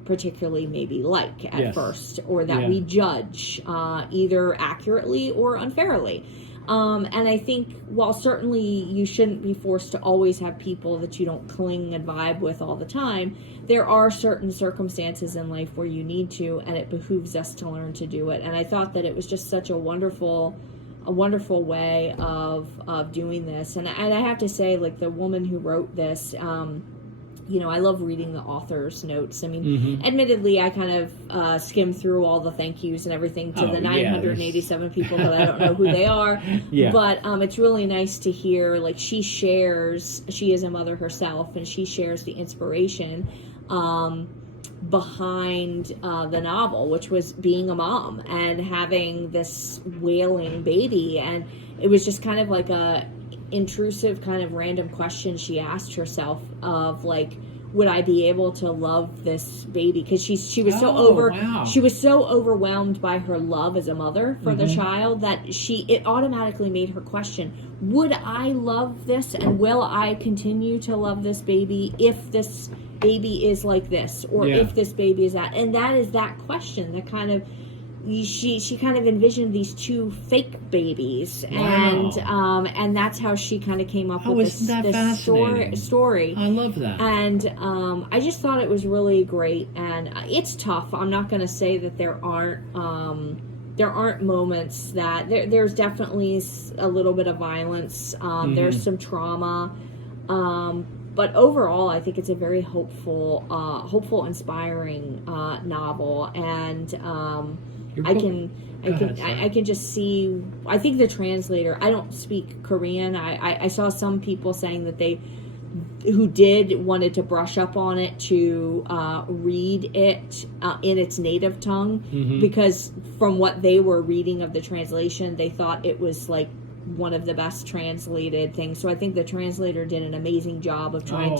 particularly maybe like at first, or that we judge either accurately or unfairly. And I think while certainly you shouldn't be forced to always have people that you don't cling and vibe with all the time, there are certain circumstances in life where you need to, and it behooves us to learn to do it. And I thought that it was just such a wonderful way of doing this. And I have to say, like, the woman who wrote this, I love reading the author's notes. I mean, admittedly, I kind of skimmed through all the thank yous and everything to the 987 people that I don't know who they are. But it's really nice to hear, like, she is a mother herself, and she shares the inspiration behind the novel, which was being a mom and having this wailing baby. And it was just kind of like a intrusive kind of random question she asked herself of, like, would I be able to love this baby? Because she was she was so overwhelmed by her love as a mother for the child that it automatically made her question, would I love this, and will I continue to love this baby if this baby is like this, or if this baby is that? And that is that question that kind of she kind of envisioned these two fake babies, and that's how she kind of came up with this story. I love that. And I just thought it was really great. And it's tough. I'm not going to say that there aren't moments that there's definitely a little bit of violence. There's some trauma. But overall, I think it's a very hopeful, inspiring novel. And I can just see, I think the translator, I don't speak Korean. I saw some people saying that wanted to brush up on it to read it in its native tongue, because from what they were reading of the translation, they thought it was like one of the best translated things. So I think the translator did an amazing job of trying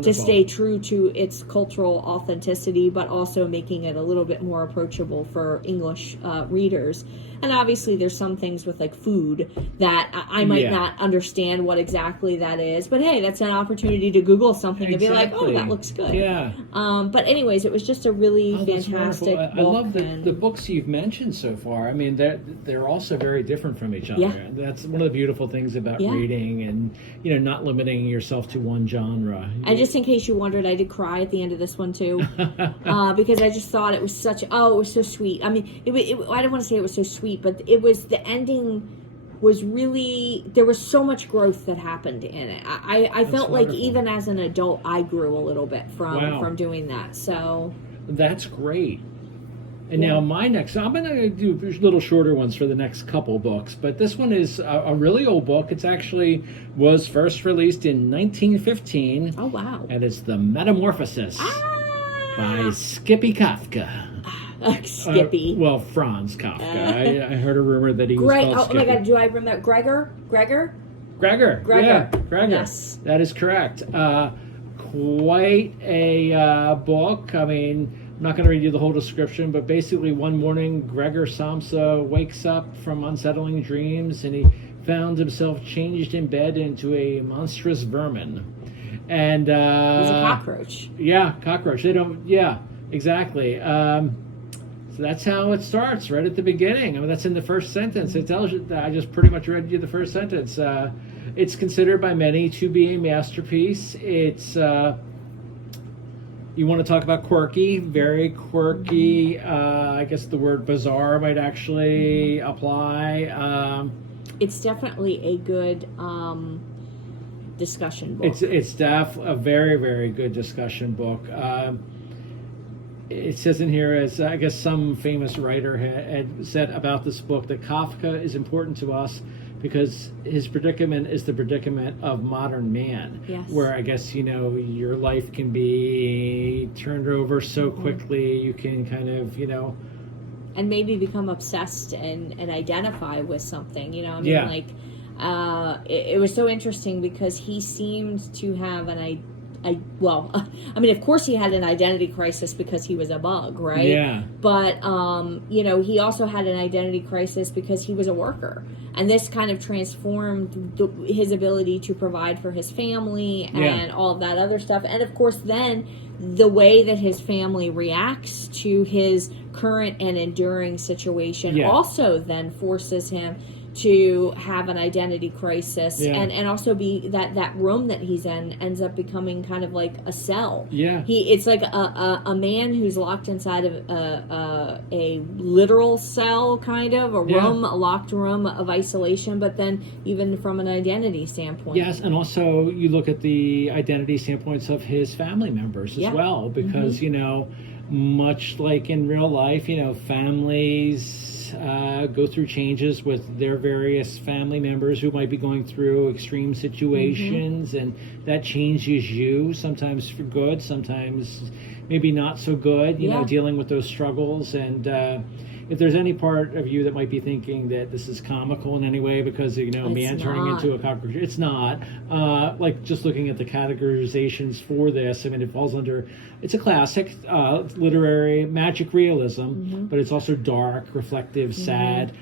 to stay true to its cultural authenticity, but also making it a little bit more approachable for English readers. And obviously there's some things with, like, food that I might not understand what exactly that is, but hey, that's an opportunity to Google something and be like, oh, that looks good. But anyways, it was just a really fantastic book. I love the books you've mentioned so far. I mean, they're also very different from each other. That's one of the beautiful things about reading, and not limiting yourself to one genre. And just in case you wondered, I did cry at the end of this one too, because I just thought it was it was so sweet. I mean, I don't want to say it was so sweet, but the ending was really, there was so much growth that happened in it. I felt like even as an adult, I grew a little bit from doing that. So that's great. And now my next, I'm going to do little shorter ones for the next couple books, but this one is a really old book. It's actually was first released in 1915. Oh, wow. And it's The Metamorphosis by Skippy Kafka. Skippy. Franz Kafka. I heard a rumor that he was called Skippy. Oh my God, do I remember Gregor? Gregor. Yeah, Gregor. Yes. That is correct. Quite a book. I mean, I'm not going to read you the whole description, but basically one morning Gregor Samsa wakes up from unsettling dreams, and he found himself changed in bed into a monstrous vermin. And he's a cockroach. Yeah, cockroach. They don't. Yeah, exactly. So that's how it starts, right at the beginning. I mean, that's in the first sentence. It tells you that I just pretty much read you the first sentence. It's considered by many to be a masterpiece. It's you want to talk about quirky, very quirky. I guess the word bizarre might actually apply. It's definitely a good discussion book. It's a very, very good discussion book. It says in here, as I guess some famous writer had said about this book, that Kafka is important to us because his predicament is the predicament of modern man. Yes. Where I guess, your life can be turned over so quickly, you can kind of, and maybe become obsessed and identify with something, like it was so interesting because he seemed to have of course he had an identity crisis because he was a bug, right? Yeah. But, he also had an identity crisis because he was a worker. And this kind of transformed his ability to provide for his family and all of that other stuff. And, of course, then the way that his family reacts to his current and enduring situation also then forces him to have an identity crisis and also be that room that he's in ends up becoming kind of like a cell. It's like a man who's locked inside of a literal cell, kind of a locked room of isolation, but then even from an identity standpoint. Yes, and also you look at the identity standpoints of his family members as well, because much like in real life, families go through changes with their various family members who might be going through extreme situations, and that changes you, sometimes for good, sometimes maybe not so good, dealing with those struggles. And if there's any part of you that might be thinking that this is comical in any way because, man turning into a cockroach, it's not. Like, just looking at the categorizations for this, I mean, it falls under, it's a classic literary magic realism, but it's also dark, reflective, sad.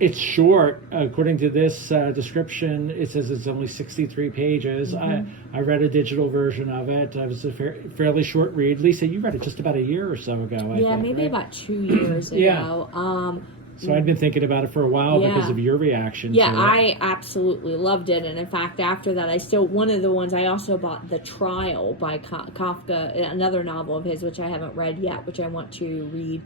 It's short. According to this description, it says it's only 63 pages. I read a digital version of it. It was a fairly short read. Lisa, you read it just about a year or so ago, I think, maybe right? about 2 years ago. So I'd been thinking about it for a while because of your reaction to it. I absolutely loved it. And in fact, after that, one of the ones, I also bought The Trial by Kafka, another novel of his, which I haven't read yet, which I want to read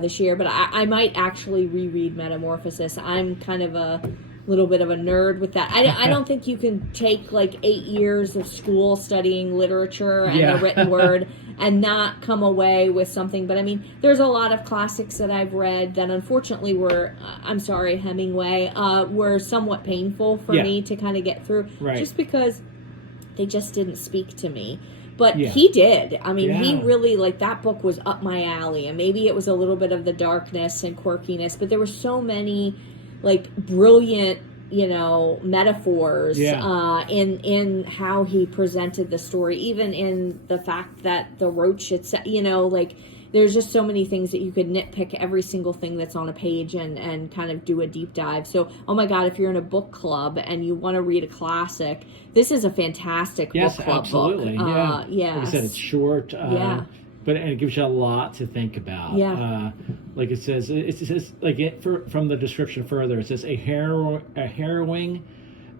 this year. But I might actually reread Metamorphosis. I'm kind of a little bit of a nerd with that. I don't think you can take like 8 years of school studying literature and the written word and not come away with something. But I mean, there's a lot of classics that I've read that unfortunately were, Hemingway, were somewhat painful for me to kind of get through, just because they just didn't speak to me. But he did. I mean, he really, that book was up my alley. And maybe it was a little bit of the darkness and quirkiness, but there were so many, brilliant, metaphors in how he presented the story, even in the fact that the roach itself, there's just so many things that you could nitpick every single thing that's on a page and kind of do a deep dive. So, oh my God, if you're in a book club and you want to read a classic, this is a fantastic book club absolutely. book. Like I said, it's short. But it gives you a lot to think about. Like it says, from the description further, it says a harrowing,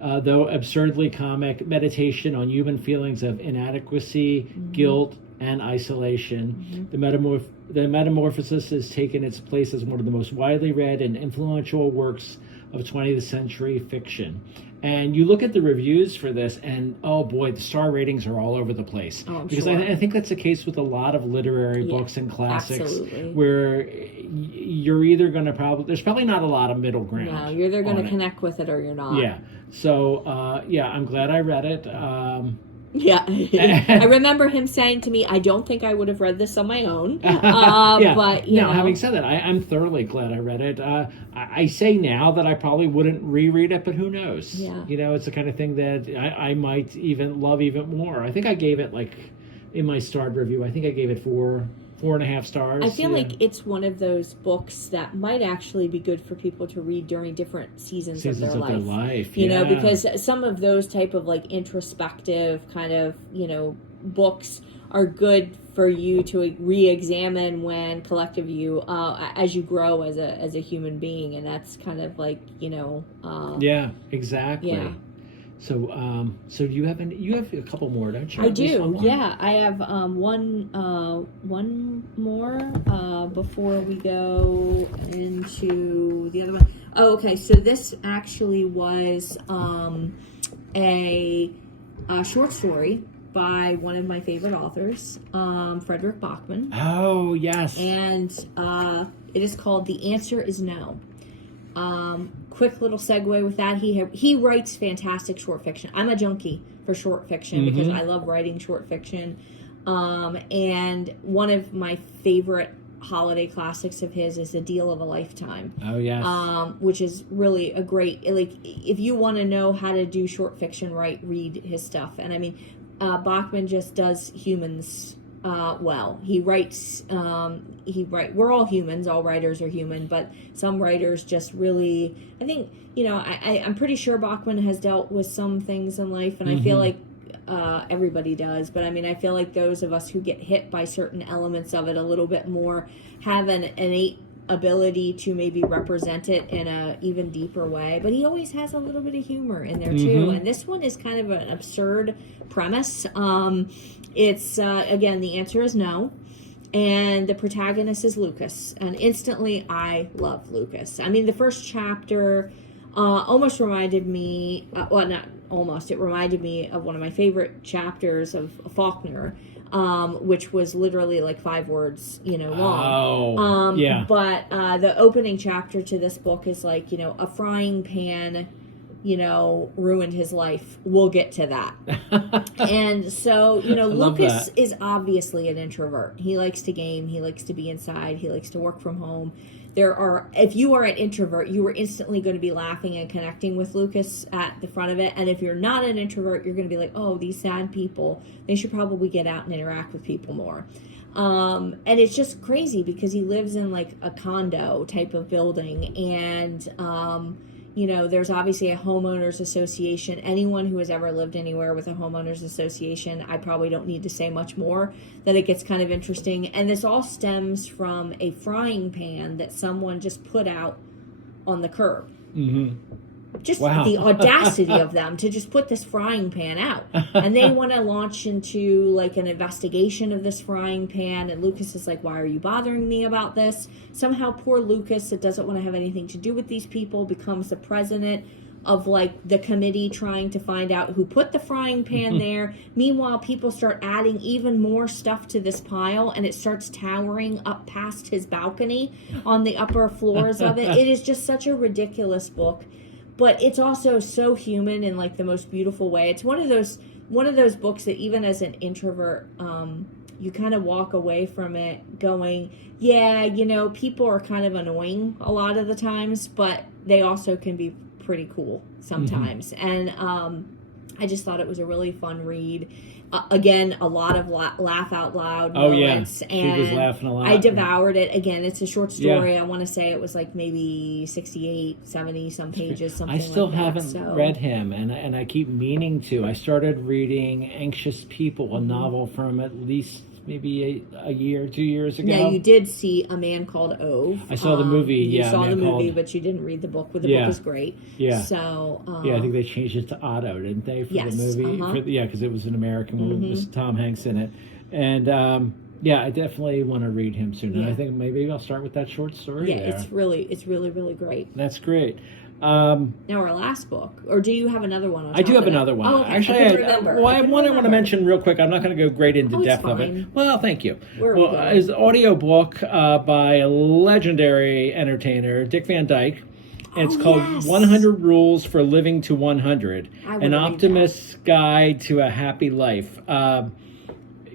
though absurdly comic meditation on human feelings of inadequacy, guilt, and isolation. The Metamorphosis has taken its place as one of the most widely read and influential works of 20th century fiction. And you look at the reviews for this, and oh boy, the star ratings are all over the place. Because I think that's the case with a lot of literary books and classics, where you're either going to there's probably not a lot of middle ground. No, you're either going to connect with it or you're not. So I'm glad I read it. I remember him saying to me, I don't think I would have read this on my own. But, having said that, I'm thoroughly glad I read it. I say now that I probably wouldn't reread it, but who knows? It's the kind of thing that I might even love even more. I think I gave it, in my starred review, I think I gave it 4.5 stars. I feel like it's one of those books that might actually be good for people to read during different seasons of their life. Because some of those type of introspective kind of, books are good for you to re-examine when collective you, as you grow as a human being. And that's kind of exactly. So you have a couple more, don't you? I do. Yeah, I have one more before we go into the other one. Oh, okay. So this actually was a short story by one of my favorite authors, Fredrik Backman. Oh, yes. And it is called The Answer Is No. Quick little segue with that. He writes fantastic short fiction. I'm a junkie for short fiction because I love writing short fiction. And one of my favorite holiday classics of his is A Deal of a Lifetime. Oh, yes. Which is really a great, like, if you want to know how to do short fiction right, read his stuff. And I mean, Backman just does humans well. He writes, we're all humans, all writers are human, but some writers just really, I think, I'm pretty sure Backman has dealt with some things in life, and I feel like everybody does, but I mean, I feel like those of us who get hit by certain elements of it a little bit more have an innate ability to maybe represent it in a even deeper way. But he always has a little bit of humor in there too, and this one is kind of an absurd premise. It's again, the answer is no, and the protagonist is Lucas, and instantly I love Lucas. I mean, the first chapter almost reminded me, not almost, it reminded me of one of my favorite chapters of Faulkner, which was literally like 5 words, long. Oh, yeah. But the opening chapter to this book is like, a frying pan, ruined his life. We'll get to that. And so, Lucas is obviously an introvert. He likes to game. He likes to be inside. He likes to work from home. If you are an introvert, you are instantly going to be laughing and connecting with Lucas at the front of it. And if you're not an introvert, you're going to be like, oh, these sad people, they should probably get out and interact with people more. And it's just crazy because he lives in like a condo type of building, and there's obviously a homeowners association. Anyone who has ever lived anywhere with a homeowners association, I probably don't need to say much more, that it gets kind of interesting. And this all stems from a frying pan that someone just put out on the curb. Just wow. The audacity of them to just put this frying pan out. And they want to launch into like an investigation of this frying pan. And Lucas is like, why are you bothering me about this? Somehow poor Lucas, that doesn't want to have anything to do with these people, becomes the president of like the committee trying to find out who put the frying pan there. Meanwhile, people start adding even more stuff to this pile, and it starts towering up past his balcony on the upper floors of it. It is just such a ridiculous book. But it's also so human in like the most beautiful way. It's one of those books that even as an introvert, you kind of walk away from it going, yeah, people are kind of annoying a lot of the times, but they also can be pretty cool sometimes. And I just thought it was a really fun read. Again, a lot of laugh out loud moments. Oh, yeah. She was laughing a lot. I devoured it. Again, it's a short story. Yeah. I want to say it was like maybe 68, 70 some pages, something like that. I still haven't read him, and I keep meaning to. I started reading Anxious People, a novel from at least maybe a year, 2 years ago. Yeah, you did see A Man Called Ove. I saw the movie. You saw the movie, but you didn't read the book. But the book is great. Yeah. So. I think they changed it to Otto, didn't they, for the movie? Because it was an American movie with Tom Hanks in it, and I definitely want to read him soon. And I think maybe I'll start with that short story. Yeah, it's really, really great. That's great. Now our last book, or do you have another one? I do have another one. Oh, okay. Actually, I want to mention real quick. I'm not going to go great into depth of it. Well, thank you. It's an audio book by a legendary entertainer, Dick Van Dyke. And it's called 100 Rules for Living to 100, An Optimist's Guide to a Happy Life.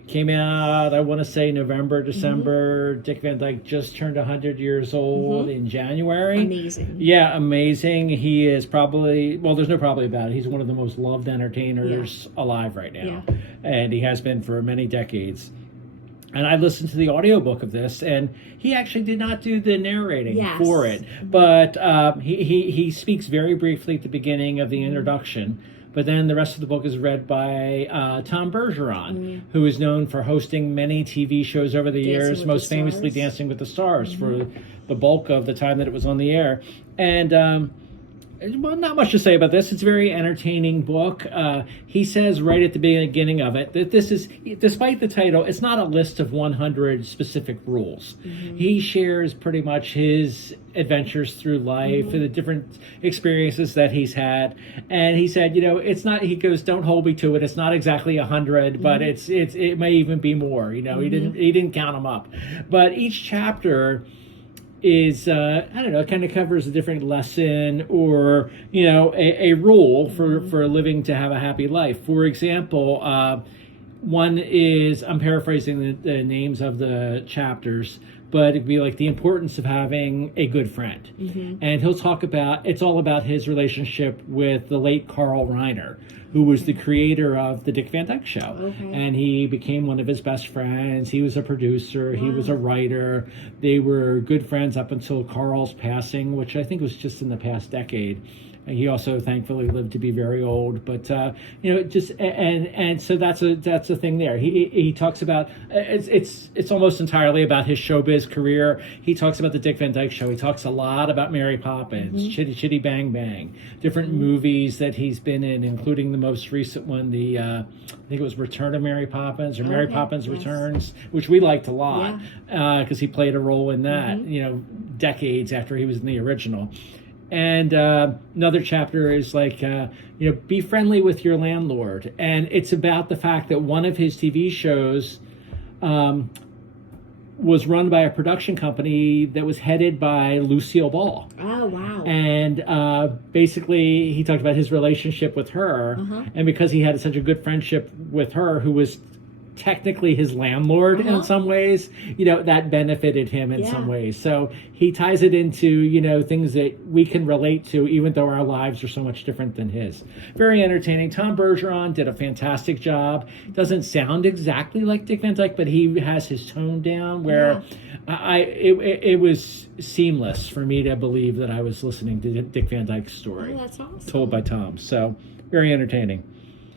Came out, I want to say November, December. Dick Van Dyke just turned 100 years old in January. Amazing. Yeah, amazing. He is probably, there's no probably about it. He's one of the most loved entertainers alive right now. Yeah. And he has been for many decades. And I listened to the audiobook of this, and he actually did not do the narrating for it. But he speaks very briefly at the beginning of the introduction. But then the rest of the book is read by Tom Bergeron, who is known for hosting many TV shows over the years, most famously Dancing with the Stars for the bulk of the time that it was on the air. And not much to say about this. It's a very entertaining book. He says right at the beginning of it that this is, despite the title, it's not a list of 100 specific rules. He shares pretty much his adventures through life and the different experiences that he's had. And he said, it's not, he goes, don't hold me to it. It's not exactly 100, but it may even be more. He didn't count them up. But each chapter is it kind of covers a different lesson or a rule for living to have a happy life. For example, one is, I'm paraphrasing the names of the chapters, but it'd be like the importance of having a good friend. And he'll talk about, it's all about his relationship with the late Carl Reiner, who was the creator of the Dick Van Dyke Show. And he became one of his best friends. He was a producer. He was a writer. They were good friends up until Carl's passing, which I think was just in the past decade. And he also thankfully lived to be very old, but just and so that's a thing there. He talks about it's almost entirely about his showbiz career. He talks about the Dick Van Dyke Show. He talks a lot about Mary Poppins, Chitty Chitty Bang Bang, different movies that he's been in, including the most recent one, I think it was Return of Mary Poppins or Mary Poppins Returns, which we liked a lot because he played a role in that. Decades after he was in the original. And another chapter is like, be friendly with your landlord. And it's about the fact that one of his TV shows was run by a production company that was headed by Lucille Ball. Oh, wow. And basically, he talked about his relationship with her. And because he had such a good friendship with her, who was technically his landlord in some ways, that benefited him in some ways. So he ties it into, things that we can relate to, even though our lives are so much different than his. Very entertaining. Tom Bergeron did a fantastic job. Doesn't sound exactly like Dick Van Dyke, but he has his tone down where it was seamless for me to believe that I was listening to Dick Van Dyke's story. Oh, that's awesome. Told by Tom. So very entertaining.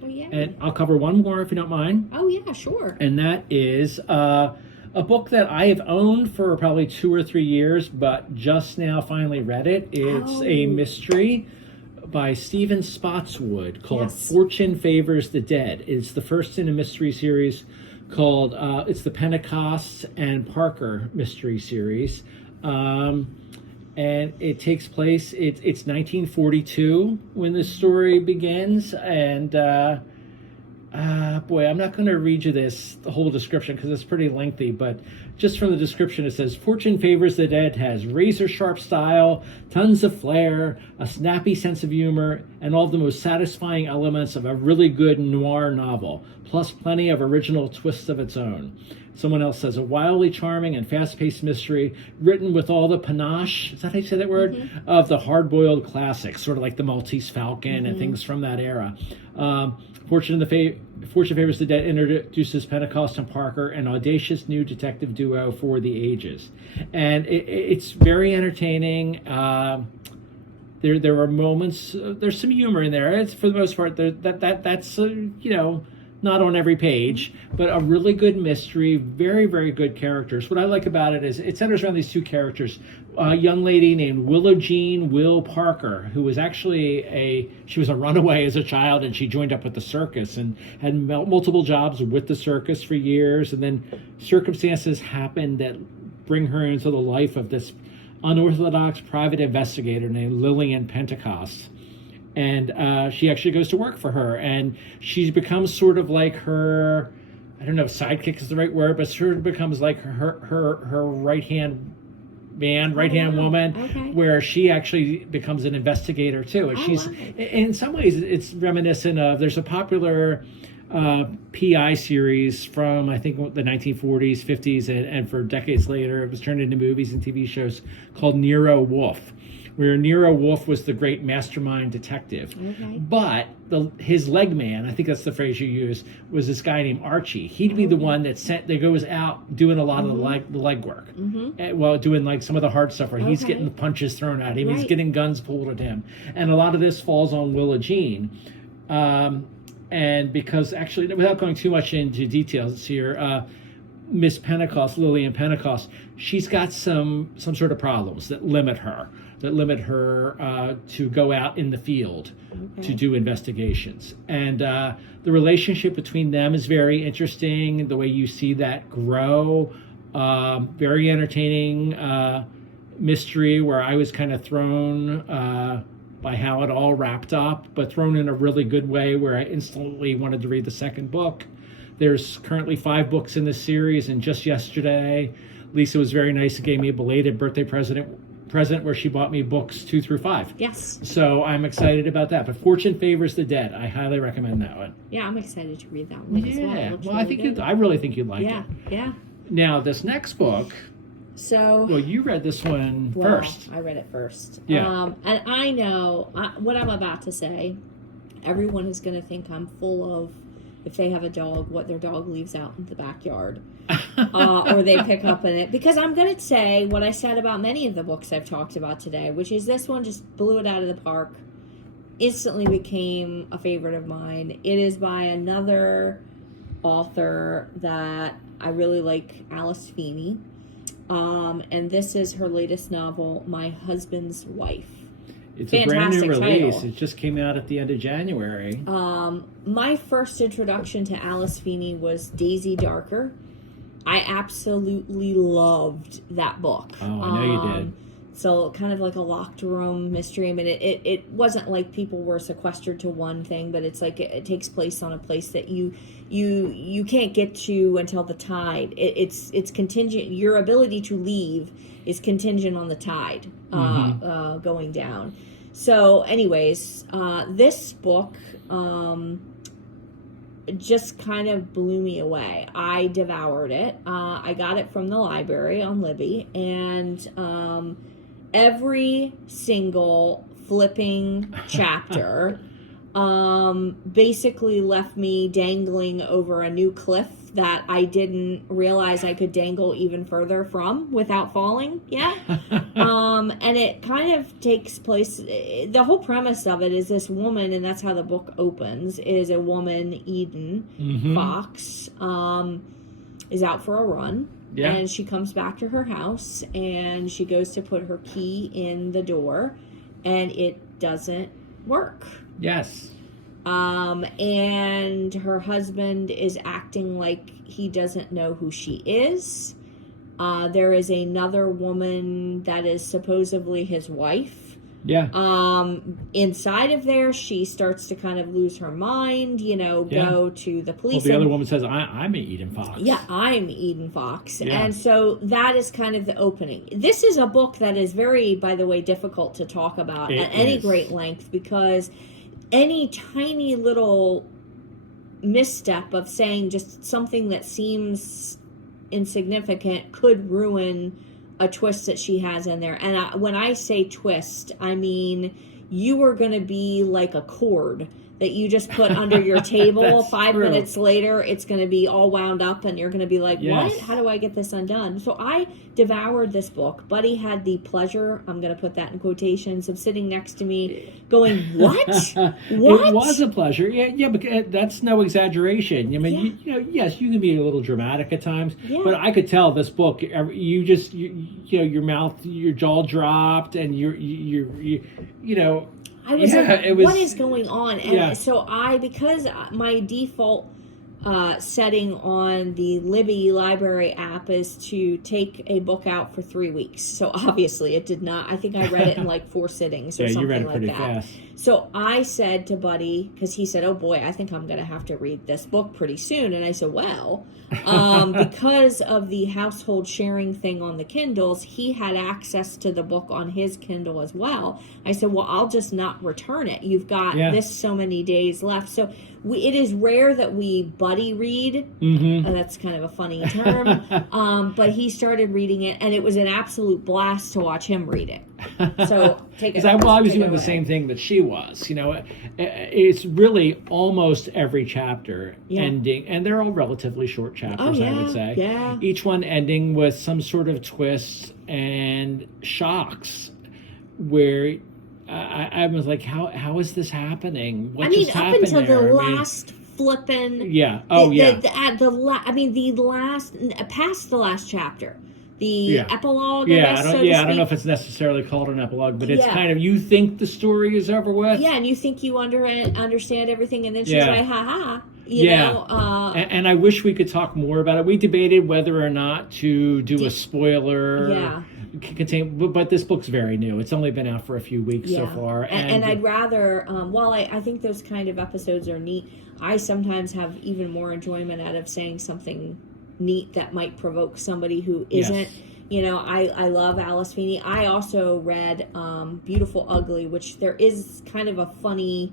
Oh, yeah. And I'll cover one more if you don't mind. Oh, yeah, sure. And that is a book that I have owned for probably 2 or 3 years, but just now finally read it. It's a mystery by Stephen Spotswood called Fortune Favors the Dead. It's the first in a mystery series called, it's the Pentecost and Parker mystery series. And it takes place, it's 1942 when the story begins, and boy, I'm not going to read you the whole description because it's pretty lengthy, but just from the description it says, Fortune Favors the Dead has razor-sharp style, tons of flair, a snappy sense of humor, and all the most satisfying elements of a really good noir novel, plus plenty of original twists of its own. Someone else says, a wildly charming and fast-paced mystery written with all the panache, is that how you say that word? Of the hard-boiled classics, sort of like the Maltese Falcon and things from that era. Fortune Favors the Dead introduces Pentecost and Parker, an audacious new detective duo for the ages. And it's very entertaining. There are moments, there's some humor in there. It's for the most part, that's not on every page, but a really good mystery, very, very good characters. What I like about it is it centers around these two characters. A young lady named Willow Jean Will Parker, who was actually she was a runaway as a child, and she joined up with the circus and had multiple jobs with the circus for years, and then circumstances happened that bring her into the life of this unorthodox private investigator named Lillian Pentecost. And she actually goes to work for her, and she becomes sort of like her, I don't know if sidekick is the right word, but sort of becomes like her right-hand man, right-hand woman, where she actually becomes an investigator too. And she's, in some ways, it's reminiscent of, there's a popular PI series from, I think, the 1940s, 50s, and for decades later, it was turned into movies and TV shows called Nero Wolfe, where Nero Wolfe was the great mastermind detective. But his leg man, I think that's the phrase you use, was this guy named Archie. He'd be the one that goes out doing a lot of the legwork. Well, doing like some of the hard stuff where he's getting punches thrown at him, he's getting guns pulled at him. And a lot of this falls on Willow Jean. And because actually, without going too much into details here, Miss Pentecost, Lillian Pentecost, she's got some sort of problems that limit her to go out in the field to do investigations. And the relationship between them is very interesting, the way you see that grow. Very entertaining mystery where I was kind of thrown by how it all wrapped up, but thrown in a really good way where I instantly wanted to read the second book. There's currently 5 books in this series, and just yesterday, Lisa was very nice and gave me a belated birthday present where she bought me books 2 through 5. Yes. So I'm excited about that. But Fortune Favors the Dead. I highly recommend that one. Yeah, I'm excited to read that one as well. Well, I really think you'd like it. Yeah. Now, this next book So, Well, you read this one first. I read it first. Yeah. And I know what I'm about to say. Everyone is going to think I'm full of, if they have a dog, what their dog leaves out in the backyard. Or they pick up in it. Because I'm going to say what I said about many of the books I've talked about today, which is this one just blew it out of the park. Instantly became a favorite of mine. It is by another author that I really like, Alice Feeney. And this is her latest novel, My Husband's Wife. It's Fantastic a brand new release. title. It just came out at the end of January. My first introduction to Alice Feeney was Daisy Darker. I absolutely loved that book. Oh, I know you did. So kind of like a locked room mystery. I mean, it wasn't like people were sequestered to one thing, but it's like it takes place on a place that you can't get to until the tide. It's contingent. Your ability to leave is contingent on the tide going down. So, anyways, this book just kind of blew me away. I devoured it. I got it from the library on Libby, and every single flipping chapter basically left me dangling over a new cliff that I didn't realize I could dangle even further from without falling yet. And it kind of takes place, the whole premise of it is this woman, and that's how the book opens, is a woman, Eden Fox, is out for a run. Yeah. And she comes back to her house, and she goes to put her key in the door, and it doesn't work. Yes. And her husband is acting like he doesn't know who she is. There is another woman that is supposedly his wife. Yeah. Inside of there, she starts to kind of lose her mind, go to the police. Well, the other woman says, I'm Eden Fox. Yeah, I'm Eden Fox. Yeah. And so that is kind of the opening. This is a book that is very, by the way, difficult to talk about at any great length, because any tiny little misstep of saying just something that seems insignificant could ruin a twist that she has in there. And when I say twist, I mean you are going to be like a cord that you just put under your table. 5 minutes later, it's going to be all wound up, and you're going to be like, what? How do I get this undone? So I devoured this book. Buddy had the pleasure, I'm going to put that in quotations, of sitting next to me going, what? What? It was a pleasure. Yeah, but that's no exaggeration. I mean, yes, you can be a little dramatic at times, but I could tell this book, you just, your mouth, your jaw dropped, and I was what is going on? And so because my default setting on the Libby library app is to take a book out for 3 weeks. So obviously it did not. I think I read it in like 4 sittings or something you read it like pretty that. Fast. So I said to Buddy, because he said, oh boy, I think I'm going to have to read this book pretty soon. And I said, well, because of the household sharing thing on the Kindles, he had access to the book on his Kindle as well. I said, well, I'll just not return it. You've got this so many days left. So it is rare that we buddy read. That's kind of a funny term. But he started reading it, and it was an absolute blast to watch him read it. So take it. I was doing the same thing that she was. It's really almost every chapter ending, and they're all relatively short chapters, I would say. Yeah. Each one ending with some sort of twist and shocks, where I was like, how is this happening? What just happened up until there? the last flippin'. Yeah. Past the last chapter. The epilogue, I don't know if it's necessarily called an epilogue, but it's kind of, you think the story is over with. Yeah, and you think you understand everything, and then she's like, ha-ha. You know, and I wish we could talk more about it. We debated whether or not to do a spoiler. Yeah. But this book's very new. It's only been out for a few weeks so far. And I'd rather, while I think those kind of episodes are neat, I sometimes have even more enjoyment out of saying something neat that might provoke somebody who isn't. I love Alice Feeney. I also read Beautiful Ugly, which there is kind of a funny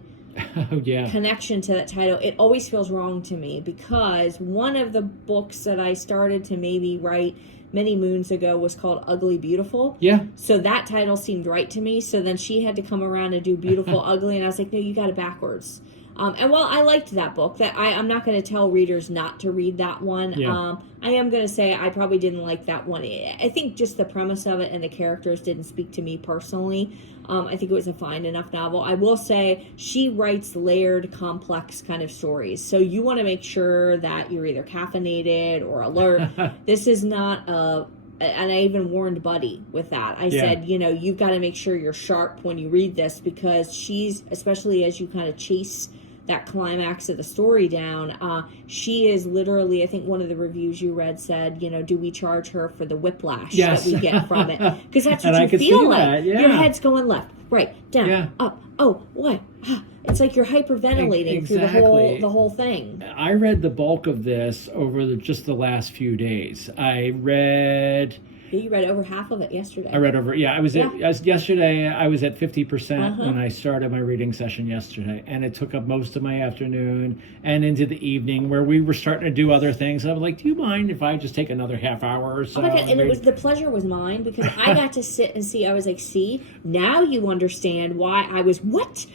Oh, yeah. connection to that title, it always feels wrong to me, because one of the books that I started to maybe write many moons ago was called Ugly Beautiful. Yeah. So that title seemed right to me. So then she had to come around and do Beautiful Ugly, and I was like, no, you got it backwards. And while I liked that book, that I'm not going to tell readers not to read that one. Yeah. I am going to say I probably didn't like that one. I think just the premise of it and the characters didn't speak to me personally. I think it was a fine enough novel. I will say she writes layered, complex kind of stories. So you want to make sure that you're either caffeinated or alert. This is not and I even warned Buddy with that. I said, you've got to make sure you're sharp when you read this, because she's, especially as you kind of chase that climax of the story down, she is literally, I think one of the reviews you read said, do we charge her for the whiplash that we get from it? Because that's what you feel like. Your head's going left, right, down, up, oh, what? It's like you're hyperventilating through the whole thing. I read the bulk of this over just the last few days. You read over half of it yesterday. I read over, yesterday I was at 50% when I started my reading session yesterday, and it took up most of my afternoon and into the evening, where we were starting to do other things. I was like, do you mind if I just take another half hour or so? Oh my God, and the pleasure was mine, because I got to sit and see. I was like, see, now you understand why I was, what?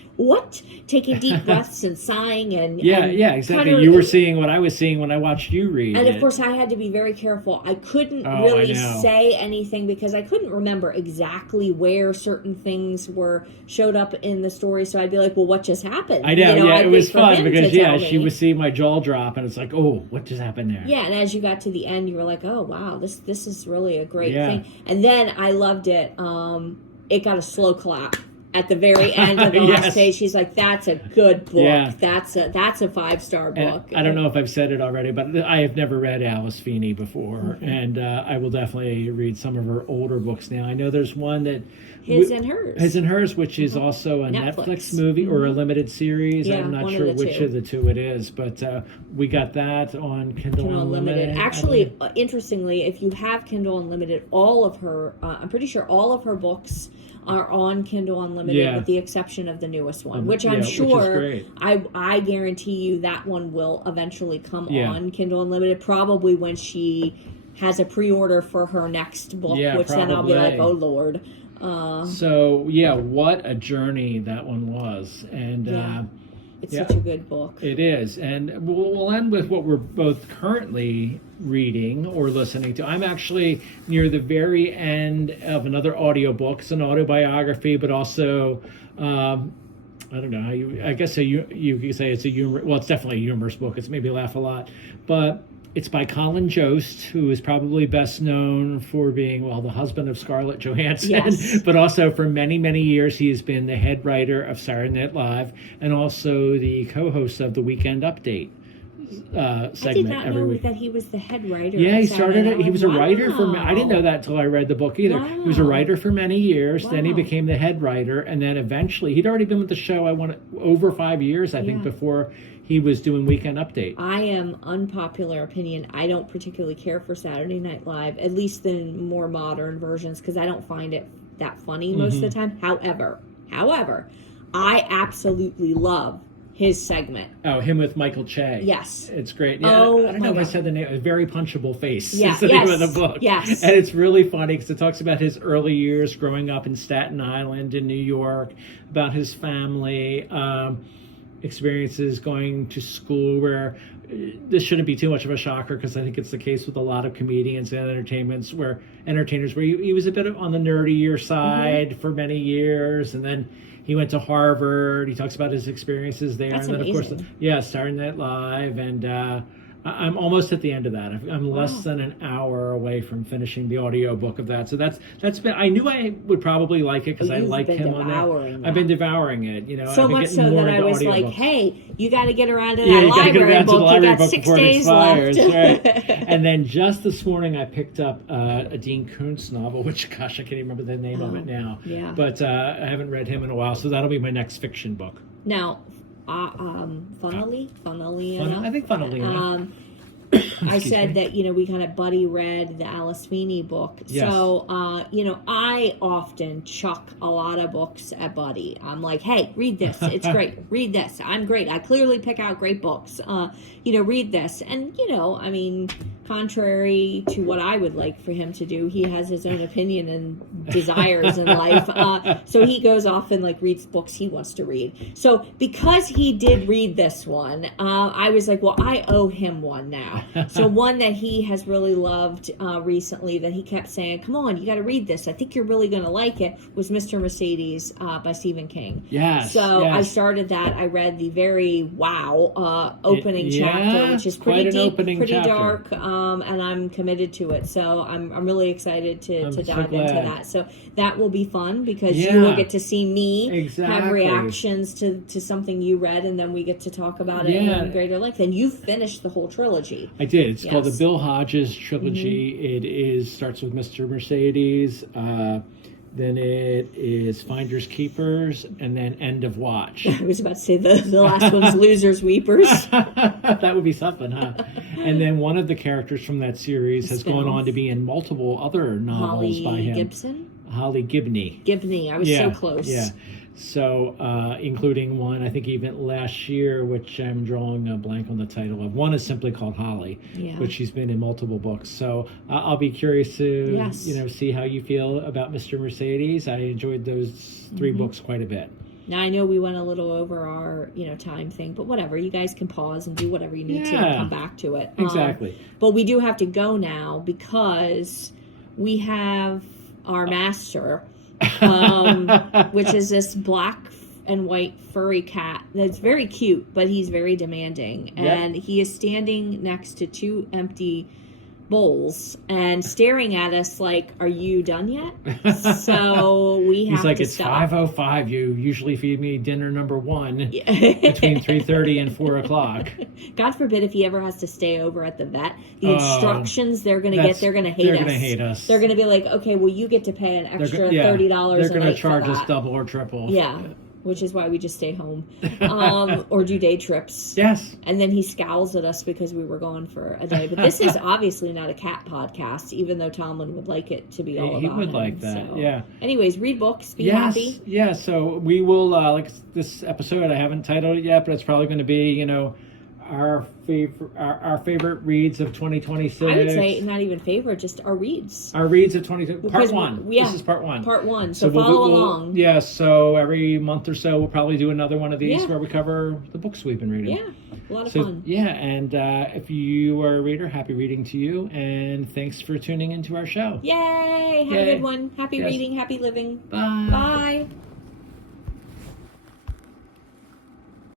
Taking deep breaths and sighing and exactly. You were seeing what I was seeing when I watched you read. And of course, I had to be very careful. I couldn't really say anything, because I couldn't remember exactly where certain things showed up in the story. So I'd be like, well, what just happened? I know, it was fun, because she was seeing my jaw drop, and it's like, oh, what just happened there? Yeah, and as you got to the end, you were like, oh wow, this is really a great thing. And then I loved it. It got a slow clap at the very end of the last page. She's like, that's a good book. Yeah. That's a 5-star book. And I don't know if I've said it already, but I have never read Alice Feeney before. And I will definitely read some of her older books now. I know there's one that... His and Hers, which is also a Netflix movie or a limited series. Yeah, I'm not sure which of the two it is, but we got that on Kindle Unlimited. Actually, interestingly, if you have Kindle Unlimited, all of her, I'm pretty sure all of her books are on Kindle Unlimited, with the exception of the newest one, which I'm sure, which I guarantee you that one will eventually come on Kindle Unlimited, probably when she has a pre-order for her next book, which then I'll be like, oh Lord. What a journey that one was. And it's such a good book. It is. And we'll end with what we're both currently reading or listening to. I'm actually near the very end of another audiobook. It's an autobiography, but also I don't know, I guess you could say it's it's definitely a humorous book. It's made me laugh a lot. But it's by Colin Jost, who is probably best known for being, the husband of Scarlett Johansson, but also for many, many years he has been the head writer of Saturday Night Live and also the co-host of the Weekend Update segment. I did not every know week. that he was the head writer. Yeah, he started it. He was a writer for. I didn't know that until I read the book either. Wow. He was a writer for many years. Then he became the head writer, and then eventually he'd already been with the show. Over 5 years, I think, before he was doing Weekend Update. I am unpopular opinion. I don't particularly care for Saturday Night Live, at least in more modern versions, because I don't find it that funny most of the time. However, I absolutely love his segment. Oh, him with Michael Che. Yes. It's great. Yeah, I don't know if I said the name. A Very Punchable Face is the name of the book. Yes. And it's really funny because it talks about his early years growing up in Staten Island in New York, about his family, experiences going to school where this shouldn't be too much of a shocker because I think it's the case with a lot of comedians and entertainers where he was a bit on the nerdier side for many years, and then he went to Harvard. He talks about his experiences there. That's and then, amazing. of course, Saturday Night Live. And I'm almost at the end of that. I'm less than an hour away from finishing the audiobook of that. So that's been, I knew I would probably like it because I liked him on that. I've been devouring it. So much so that I was like, hey, you got to get around to that library book. You got 6 days left. Right. And then just this morning I picked up a Dean Koontz novel, which, gosh, I can't even remember the name of it now. Yeah. But I haven't read him in a while, so that'll be my next fiction book. Now, funnily enough. I think funnily enough. I said that, we kind of buddy read the Alice Feeney book. Yes. So, I often chuck a lot of books at Buddy. I'm like, hey, read this. It's great. Read this. I'm great. I clearly pick out great books. Read this. And, contrary to what I would like for him to do, he has his own opinion and desires in life. So he goes off and reads books he wants to read. So because he did read this one, I was like, well, I owe him one now. So one that he has really loved recently that he kept saying, come on, you got to read this. I think you're really going to like it, was Mr. Mercedes by Stephen King. Yes. So yes. I started that. I read the very opening chapter, which is pretty deep, pretty chapter. Dark, and I'm committed to it. So I'm really excited to dive into that. So that will be fun because you will get to see me have reactions to something you read, and then we get to talk about it in greater length. And you finished the whole trilogy. I did. It's called the Bill Hodges trilogy. Mm-hmm. It starts with Mr. Mercedes, then it is Finders Keepers, and then End of Watch. I was about to say the last one's Losers Weepers. That would be something, huh? And then one of the characters from that series has gone on to be in multiple other novels by him. Holly Gibney. I was so close. Yeah. So, including one, I think even last year, which I'm drawing a blank on the title of. One is simply called Holly, which she's been in multiple books. So, I'll be curious to, see how you feel about Mr. Mercedes. I enjoyed those 3 books quite a bit. Now, I know we went a little over our, time thing, but whatever. You guys can pause and do whatever you need to and come back to it. Exactly. But we do have to go now because we have our master, which is this black and white furry cat that's very cute, but he's very demanding. And he is standing next to 2 empty bowls and staring at us like, are you done yet? So we have to stop. It's 5:05. You usually feed me dinner number 1 between 3:30 and 4 o'clock. God forbid if he ever has to stay over at the vet. The instructions they're going to get, they're going to hate us. They're going to hate us. They're going to be like, okay, well, you get to pay an extra $30 They're going to charge us double or triple. Yeah. Which is why we just stay home or do day trips. Yes. And then he scowls at us because we were gone for a day. But this is obviously not a cat podcast, even though Tomlin would like it to be all about He would him, like that, so. Anyways, read books, be happy. Yeah, so we will, like this episode, I haven't titled it yet, but it's probably going to be, our favorite reads of 2026. I would say not even favorite, just our reads. Our reads of 2026. Part 1. This is part 1. Part 1. So follow along. Yeah, so every month or so we'll probably do another one of these where we cover the books we've been reading. Yeah, a lot of fun. Yeah, and if you are a reader, happy reading to you, and thanks for tuning into our show. Yay! Have a good one. Happy reading, happy living. Bye. Bye.